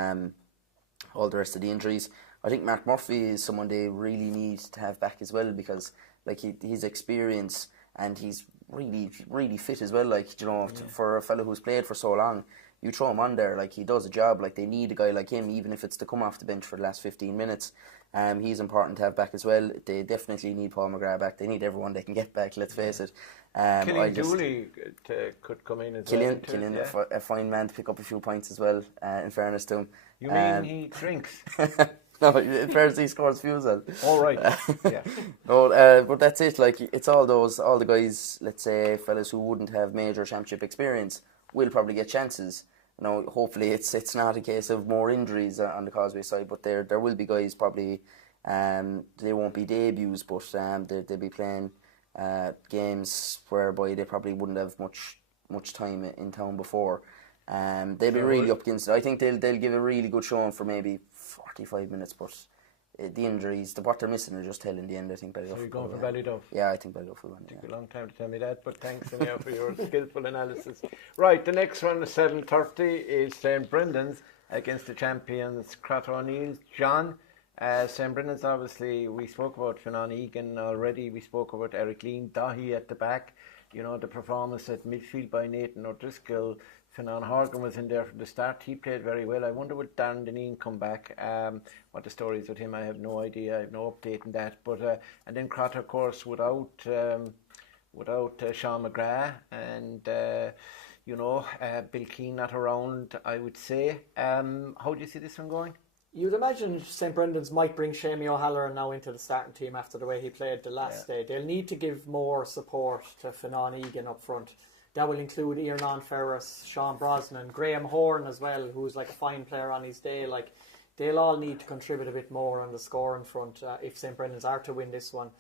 all the rest of the injuries. I think Mort Murphy is someone they really need to have back as well, because like his experience, and he's really, really fit as well. Like, you know, for a fellow who's played for so long, you throw him on there, like, he does a job. Like, they need a guy like him, even if it's to come off the bench for the last 15 minutes. He's important to have back as well. They definitely need Paul McGrath back. They need everyone they can get back, let's face it. Killian Dooley could come in as well. Killian, a fine man to pick up a few points as well, in fairness to him. You mean he drinks? No, in fairness, he scores few as well. All right. Yeah. No, but that's it. Like, it's all the guys, let's say, fellas who wouldn't have major championship experience will probably get chances. You know, hopefully it's not a case of more injuries on the Causeway side, but there will be guys probably, they won't be debuts, but they'll be playing games whereby they probably wouldn't have much time in town before. They'll be really up against it. I think they'll give a really good showing for maybe 45 minutes, but the injuries, what they're missing are just hell in the end. I think Ballyduff. So you're going for Ballyduff? Yeah, I think Ballyduff will win. It took a long time to tell me that, but thanks anyhow for your skillful analysis. Right, the next one at 7:30 is St Brendan's against the champions Crater O'Neill's. John, St Brendan's, obviously we spoke about Finan Egan already, we spoke about Eric Lean, Leahy at the back, you know, the performance at midfield by Nathan O'Driscoll. Finan Horgan was in there from the start. He played very well. I wonder will Darren Deneen come back. What the story is with him, I have no idea. I have no update on that. But and then Crater, of course, without Sean McGrath and Bill Keane not around, I would say. How do you see this one going? You'd imagine St Brendan's might bring Shamie O'Halloran now into the starting team after the way he played the last day. They'll need to give more support to Finan Egan up front. That will include Iernan Ferris, Sean Brosnan, Graham Horn as well, who's like a fine player on his day. Like, they'll all need to contribute a bit more on the scoring front if St Brendan's are to win this one.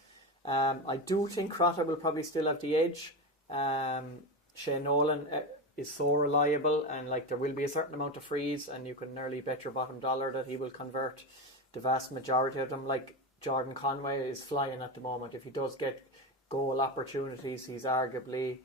I do think Crater will probably still have the edge. Shane Nolan is so reliable, and like there will be a certain amount of frees, and you can nearly bet your bottom dollar that he will convert the vast majority of them. Like Jordan Conway is flying at the moment. If he does get goal opportunities, he's arguably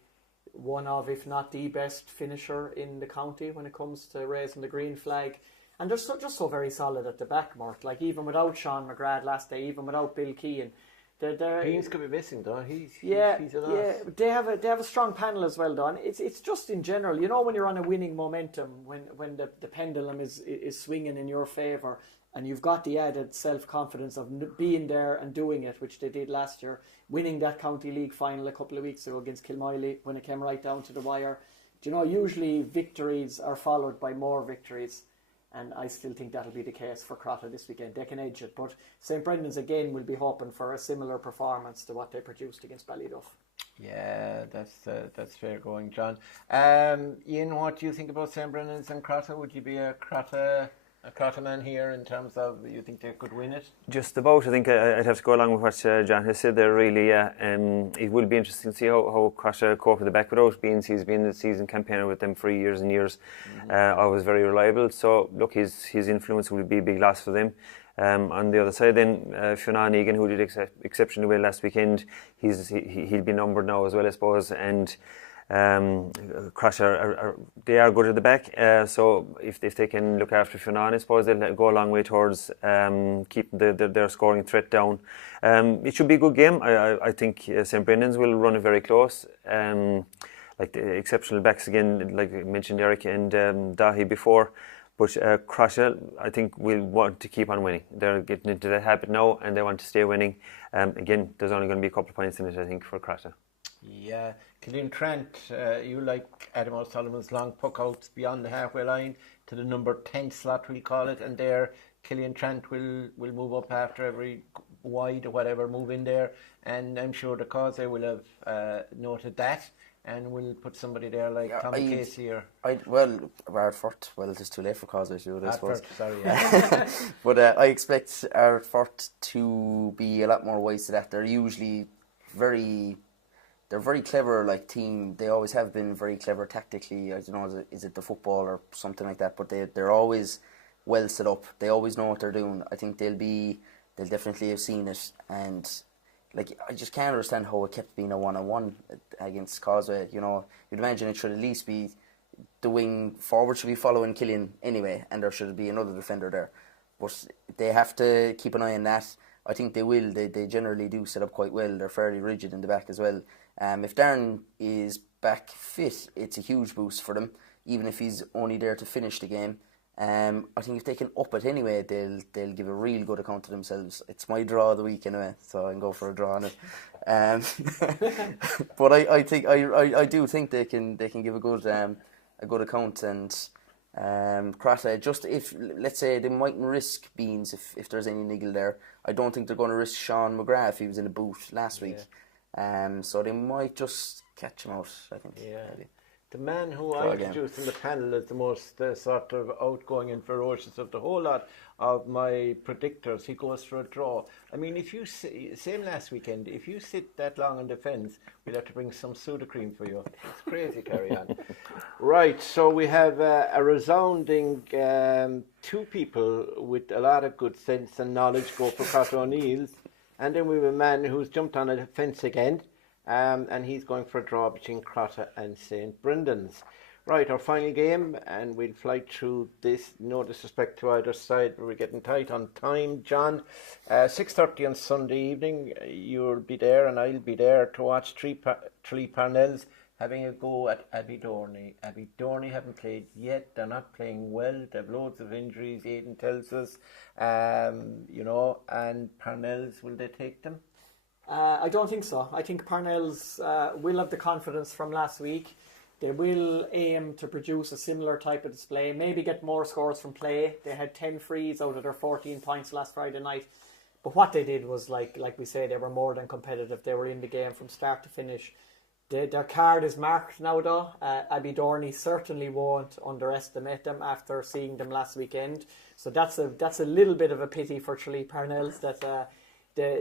one of, if not the best finisher in the county when it comes to raising the green flag. And they're just so very solid at the back, Mort. Like, even without Sean McGrath last day, even without Bill Keane, Keane's could be missing though. He's a loss. Yeah, they have a strong panel as well, though. And it's just in general, you know, when you're on a winning momentum, when the pendulum is swinging in your favour, and you've got the added self-confidence of being there and doing it, which they did last year, winning that County League final a couple of weeks ago against Kilmiley when it came right down to the wire. Do you know, usually victories are followed by more victories, and I still think that'll be the case for Crater this weekend. They can edge it, but St Brendan's again will be hoping for a similar performance to what they produced against Ballyduff. Yeah, that's fair going, John. Ian, what do you think about St Brendan's and Crater? Would you be a Crater man here in terms of you think they could win it? Just about. I think I'd have to go along with what John has said there, really. It will be interesting to see how Crater cope with the back without Beans. He's been the season campaigner with them for years and years. Always very reliable. So, look, his influence will be a big loss for them. On the other side, then Finan Egan, who did exceptionally well last weekend, he'll be numbered now as well, I suppose. And Crater they are good at the back, so if they can look after Finan, I suppose they'll go a long way towards keeping their scoring threat down. It should be a good game. I think St Brendan's will run it very close. Like the exceptional backs again, like I mentioned Eric and Leahy before. But Crater, I think, will want to keep on winning. They're getting into that habit now, and they want to stay winning. Again, there's only going to be a couple of points in it, I think, for Crater. Yeah, Killian Trent, you like Adam O'Sullivan's long puck outs beyond the halfway line to the number 10 slot, we'll call it, and there Killian Trent will move up after every wide or whatever, move in there, and I'm sure the cause they will have noted that, and we'll put somebody there like Tommy Casey or... Ardfort, it's too late for Causeway to do it, I suppose. Sorry, yeah. But I expect Ardfort to be a lot more wise to that. They're usually they're very clever, like team. They always have been very clever tactically. I don't know, is it the football or something like that? But they're always well set up. They always know what they're doing. I think they'll definitely have seen it. And like, I just can't understand how it kept being a 1-on-1 against Causeway. You know, you'd imagine it should at least be the wing forward should be following Killian anyway, and there should be another defender there. But they have to keep an eye on that. I think they will. They generally do set up quite well. They're fairly rigid in the back as well. If Darren is back fit, it's a huge boost for them, even if he's only there to finish the game. I think if they can up it anyway, they'll give a real good account of themselves. It's my draw of the week anyway, so I can go for a draw on it. But I do think they can give a good account. And Crater, just if, let's say, they mightn't risk Beans if there's any niggle there. I don't think they're going to risk Sean McGrath if he was in a boot last week. So they might just catch him out, I think. Yeah. Maybe. The man who I Draw game. introduced in the panel as the most sort of outgoing and ferocious of the whole lot of my predictors, he goes for a draw. I mean, if you same last weekend, if you sit that long on the fence, we'll have to bring some Sudocrem for you. It's crazy, Carry on. Right, so we have a resounding two people with a lot of good sense and knowledge go for Carter O'Neill's, and then we have a man who's jumped on a fence again. And he's going for a draw between Crotta and St. Brendan's. Right, our final game, and we'll fly through this. No disrespect to either side, but we're getting tight on time. John, 6:30 on Sunday evening, you'll be there and I'll be there to watch Tralee Parnells having a go at Abbeydorney. Abbeydorney haven't played yet. They're not playing well. They have loads of injuries, Aidan tells us. And Parnells, will they take them? I don't think so. I think Parnells will have the confidence from last week. They will aim to produce a similar type of display, maybe get more scores from play. They had 10 frees out of their 14 points last Friday night. But what they did was, like we say, they were more than competitive. They were in the game from start to finish. Their card is marked now, though. Abbeydorney certainly won't underestimate them after seeing them last weekend. So that's a little bit of a pity for Tralee Parnells that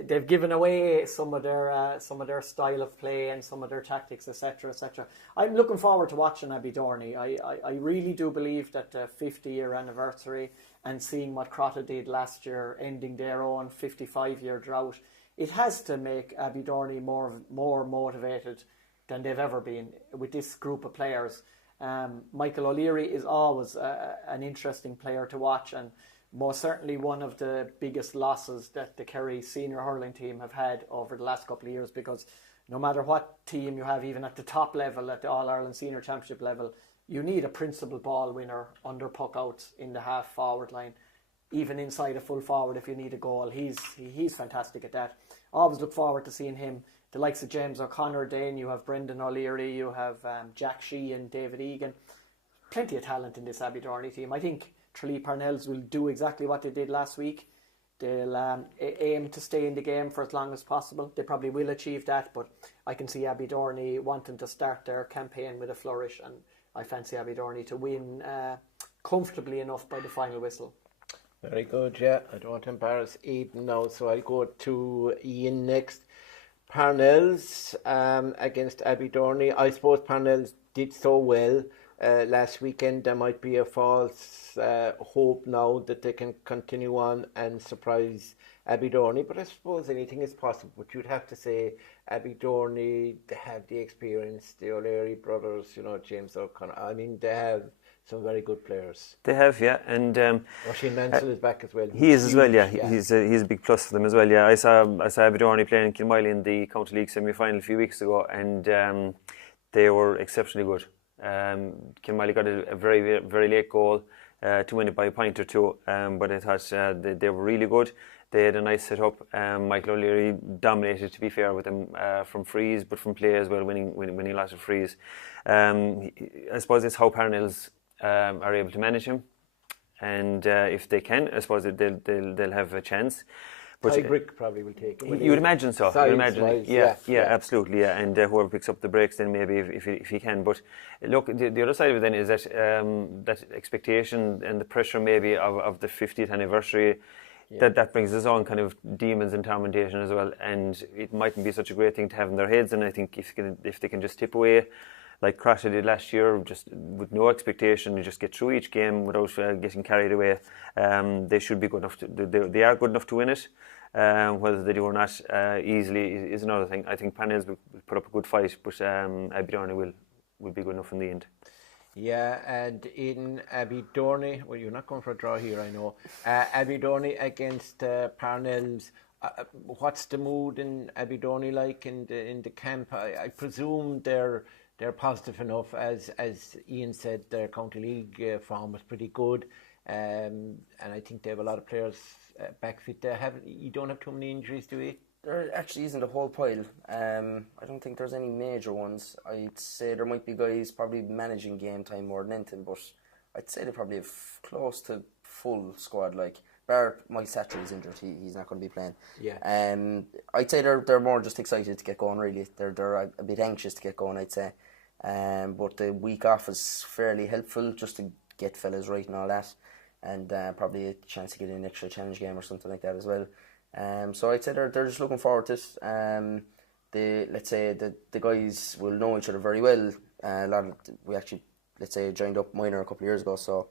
they've given away some of their style of play and some of their tactics, etc., etc. I'm looking forward to watching Abbeydorney. I really do believe that the 50-year anniversary and seeing what Crotta did last year, ending their own 55-year drought, it has to make Abbeydorney more motivated than they've ever been with this group of players. Michael O'Leary is always an interesting player to watch, and most certainly one of the biggest losses that the Kerry Senior Hurling team have had over the last couple of years, because no matter what team you have, even at the top level, at the All-Ireland Senior Championship level, you need a principal ball winner under puck outs in the half forward line, even inside a full forward if you need a goal. He's fantastic at that. I always look forward to seeing him. The likes of James O'Connor, then you have Brendan O'Leary, you have Jack Shee and David Egan. Plenty of talent in this Abbeydorney team. I think Tralee Parnells will do exactly what they did last week. They'll aim to stay in the game for as long as possible. They probably will achieve that, but I can see Abbeydorney wanting to start their campaign with a flourish, and I fancy Abbeydorney to win comfortably enough by the final whistle. Very good, yeah. I don't want to embarrass Aidan now, so I'll go to Ian next. Parnells against Abbeydorney. I suppose Parnells did so well last weekend. There might be a false hope now that they can continue on and surprise Abbeydorney, but I suppose anything is possible. But you'd have to say Abbeydorney, they have the experience, the O'Leary brothers, James O'Connor. I mean, they have some very good players. They have, yeah, and Oisin Mansell is back as well. He is as well, yeah. He's a big plus for them as well, yeah. I saw Abbeydorney playing in Kilmiley in the County League semi-final a few weeks ago, and they were exceptionally good. Kilmiley got a very, very late goal to win it by a point or two, but I thought they were really good. They had a nice set-up. Michael O'Leary dominated, to be fair, with them from frees, but from play as well, winning lots of frees. I suppose it's how Parnells are able to manage him, and if they can, I suppose they'll have a chance. But Tybrick probably will take it. You would imagine so. You would imagine, wise, yeah, absolutely, yeah. And whoever picks up the breaks, then maybe if he can. But look, the other side of it then is that that expectation and the pressure maybe of the 50th anniversary. Yeah. That brings its own kind of demons and tormentation as well, and it mightn't be such a great thing to have in their heads. And I think if they can just tip away, like Crotta did last year, just with no expectation, you just get through each game without getting carried away. They should be good enough they are good enough to win it. Whether they do or not easily is another thing. I think Parnells will put up a good fight, but Abbeydorney will be good enough in the end. Yeah, and in Abbeydorney, well, you're not going for a draw here, I know. Abbeydorney against Parnells. What's the mood in Abbeydorney like in the camp? I presume they're positive enough, as Ian said. Their County League form was pretty good, and I think they have a lot of players back fit. You don't have too many injuries, do you? There actually isn't a whole pile. I don't think there's any major ones. I'd say there might be guys probably managing game time more than anything, but I'd say they probably have close to full squad. Like bar Mike Satcher is injured, he's not going to be playing. Yeah. I'd say they're more just excited to get going. Really, they're a bit anxious to get going. I'd say But the week off is fairly helpful just to get fellas right and all that, and probably a chance to get an extra challenge game or something like that as well. So I'd say they're just looking forward to it. Let's say the guys will know each other very well. We actually, let's say, joined up minor a couple of years ago, so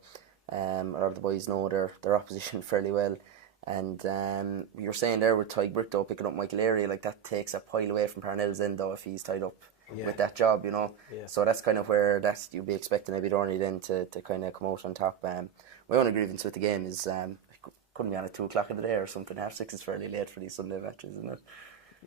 a lot of the boys know their opposition fairly well. And you were saying there with Ty Brick though, picking up Michael Airy, like that takes a pile away from Parnell's end though if he's tied up with that job, you know. Yeah. So that's kind of where you'd be expecting maybe Dorney then to kind of come out on top. My only grievance with the game is couldn't be on at 2 o'clock in the day or something. 6:30 is fairly late for these Sunday matches, isn't it?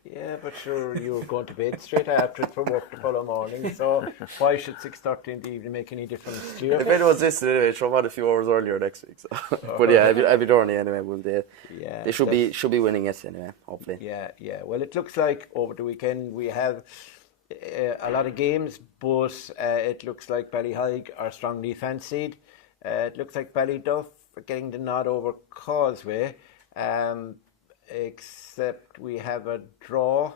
Yeah, but sure, you were going to bed straight after it for work the following morning, so why should 6:30 in the evening make any difference to you? If it was this anyway, throw them on a few hours earlier next week. So. But yeah, I'll be Dorney anyway. They should be winning it anyway, hopefully. Yeah. Well, it looks like over the weekend we have a lot of games, but it looks like Ballyhaig are strongly fancied. It looks like Ballyduff are getting the nod over Causeway. Except we have a draw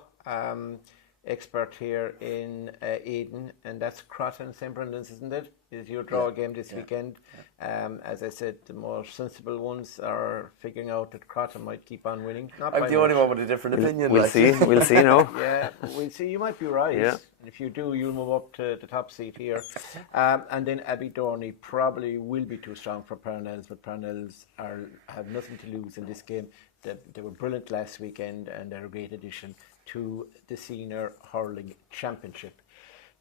expert here in Aidan, and that's Croton St. Brendan's, isn't it? Is your draw game this weekend? As I said, the more sensible ones are figuring out that Croton might keep on winning. I'm the only one with a different opinion. We'll see now. Yeah, we'll see. You might be right. Yeah. And if you do, you'll move up to the top seat here. And then Abbey Dorney probably will be too strong for Parnells, but Parnells have nothing to lose in this game. They were brilliant last weekend, and they're a great addition to the Senior Hurling Championship.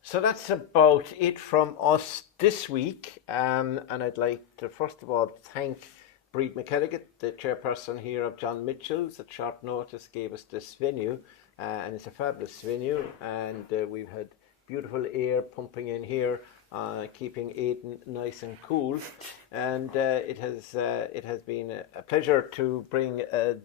So that's about it from us this week. And I'd like to first of all thank Breed McElligott, the chairperson here of John Mitchell's, at short notice gave us this venue. And it's a fabulous venue, and we've had beautiful air pumping in here, keeping Aidan nice and cool. And it has been a pleasure to bring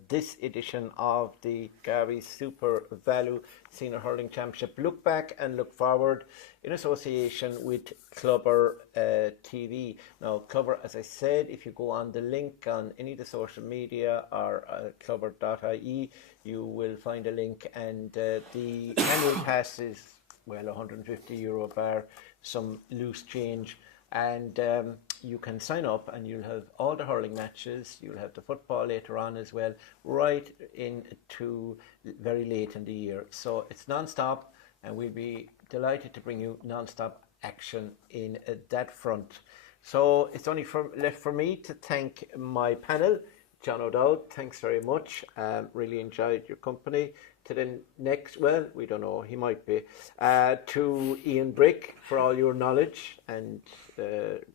this edition of the Garvey Super Value Senior Hurling Championship Look Back and Look Forward in association with Clubber TV. Now, Clubber, as I said, if you go on the link on any of the social media or clubber.ie, you will find a link, and the annual pass is, well, €150 bar some loose change, and you can sign up and you'll have all the hurling matches, you'll have the football later on as well, right into very late in the year. So it's non-stop, and we'll be delighted to bring you non-stop action in that front. So it's only left for me to thank my panel. John O'Dowd, thanks very much. Really enjoyed your company. To the next, well, we don't know, he might be. To Ian Brick for all your knowledge and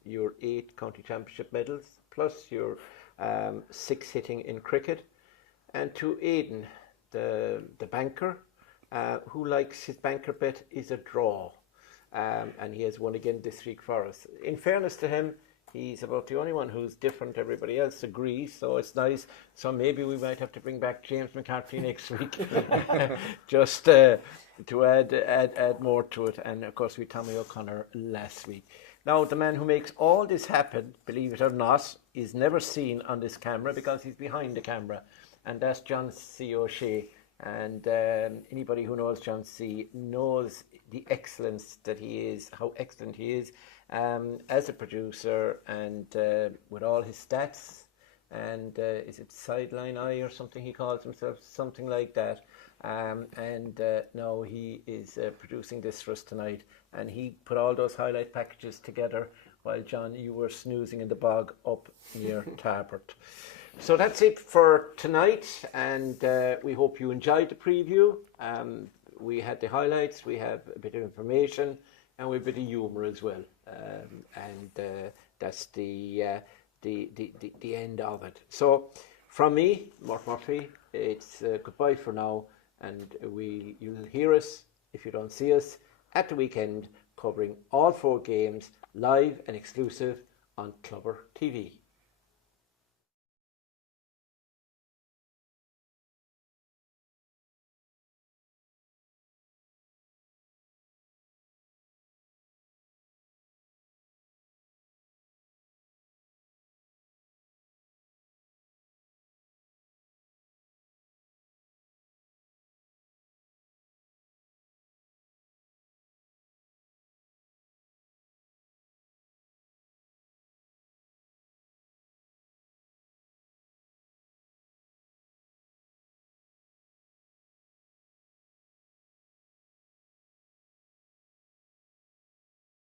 your 8 county championship medals, plus your 6 hitting in cricket. And to Aidan, the banker, who likes his banker bet is a draw. And he has won again this week for us. In fairness to him, he's about the only one who's different. Everybody else agrees, so it's nice. So maybe we might have to bring back James McCarthy next week, just to add more to it. And of course, we Tommy O'Connor last week. Now, the man who makes all this happen, believe it or not, is never seen on this camera because he's behind the camera, and that's John C. O'Shea. And anybody who knows John C. knows the excellence that he is, how excellent he is. As a producer, and with all his stats, and is it Sideline Eye or something he calls himself, something like that, and now he is producing this for us tonight, and he put all those highlight packages together while, John, you were snoozing in the bog up near Tarbert. So that's it for tonight, and we hope you enjoyed the preview. We had the highlights, we have a bit of information, and we have a bit of humour as well. And that's the end of it. So from me, Mort Murphy, it's goodbye for now, and you'll hear us, if you don't see us, at the weekend, covering all 4 games live and exclusive on Clubber TV.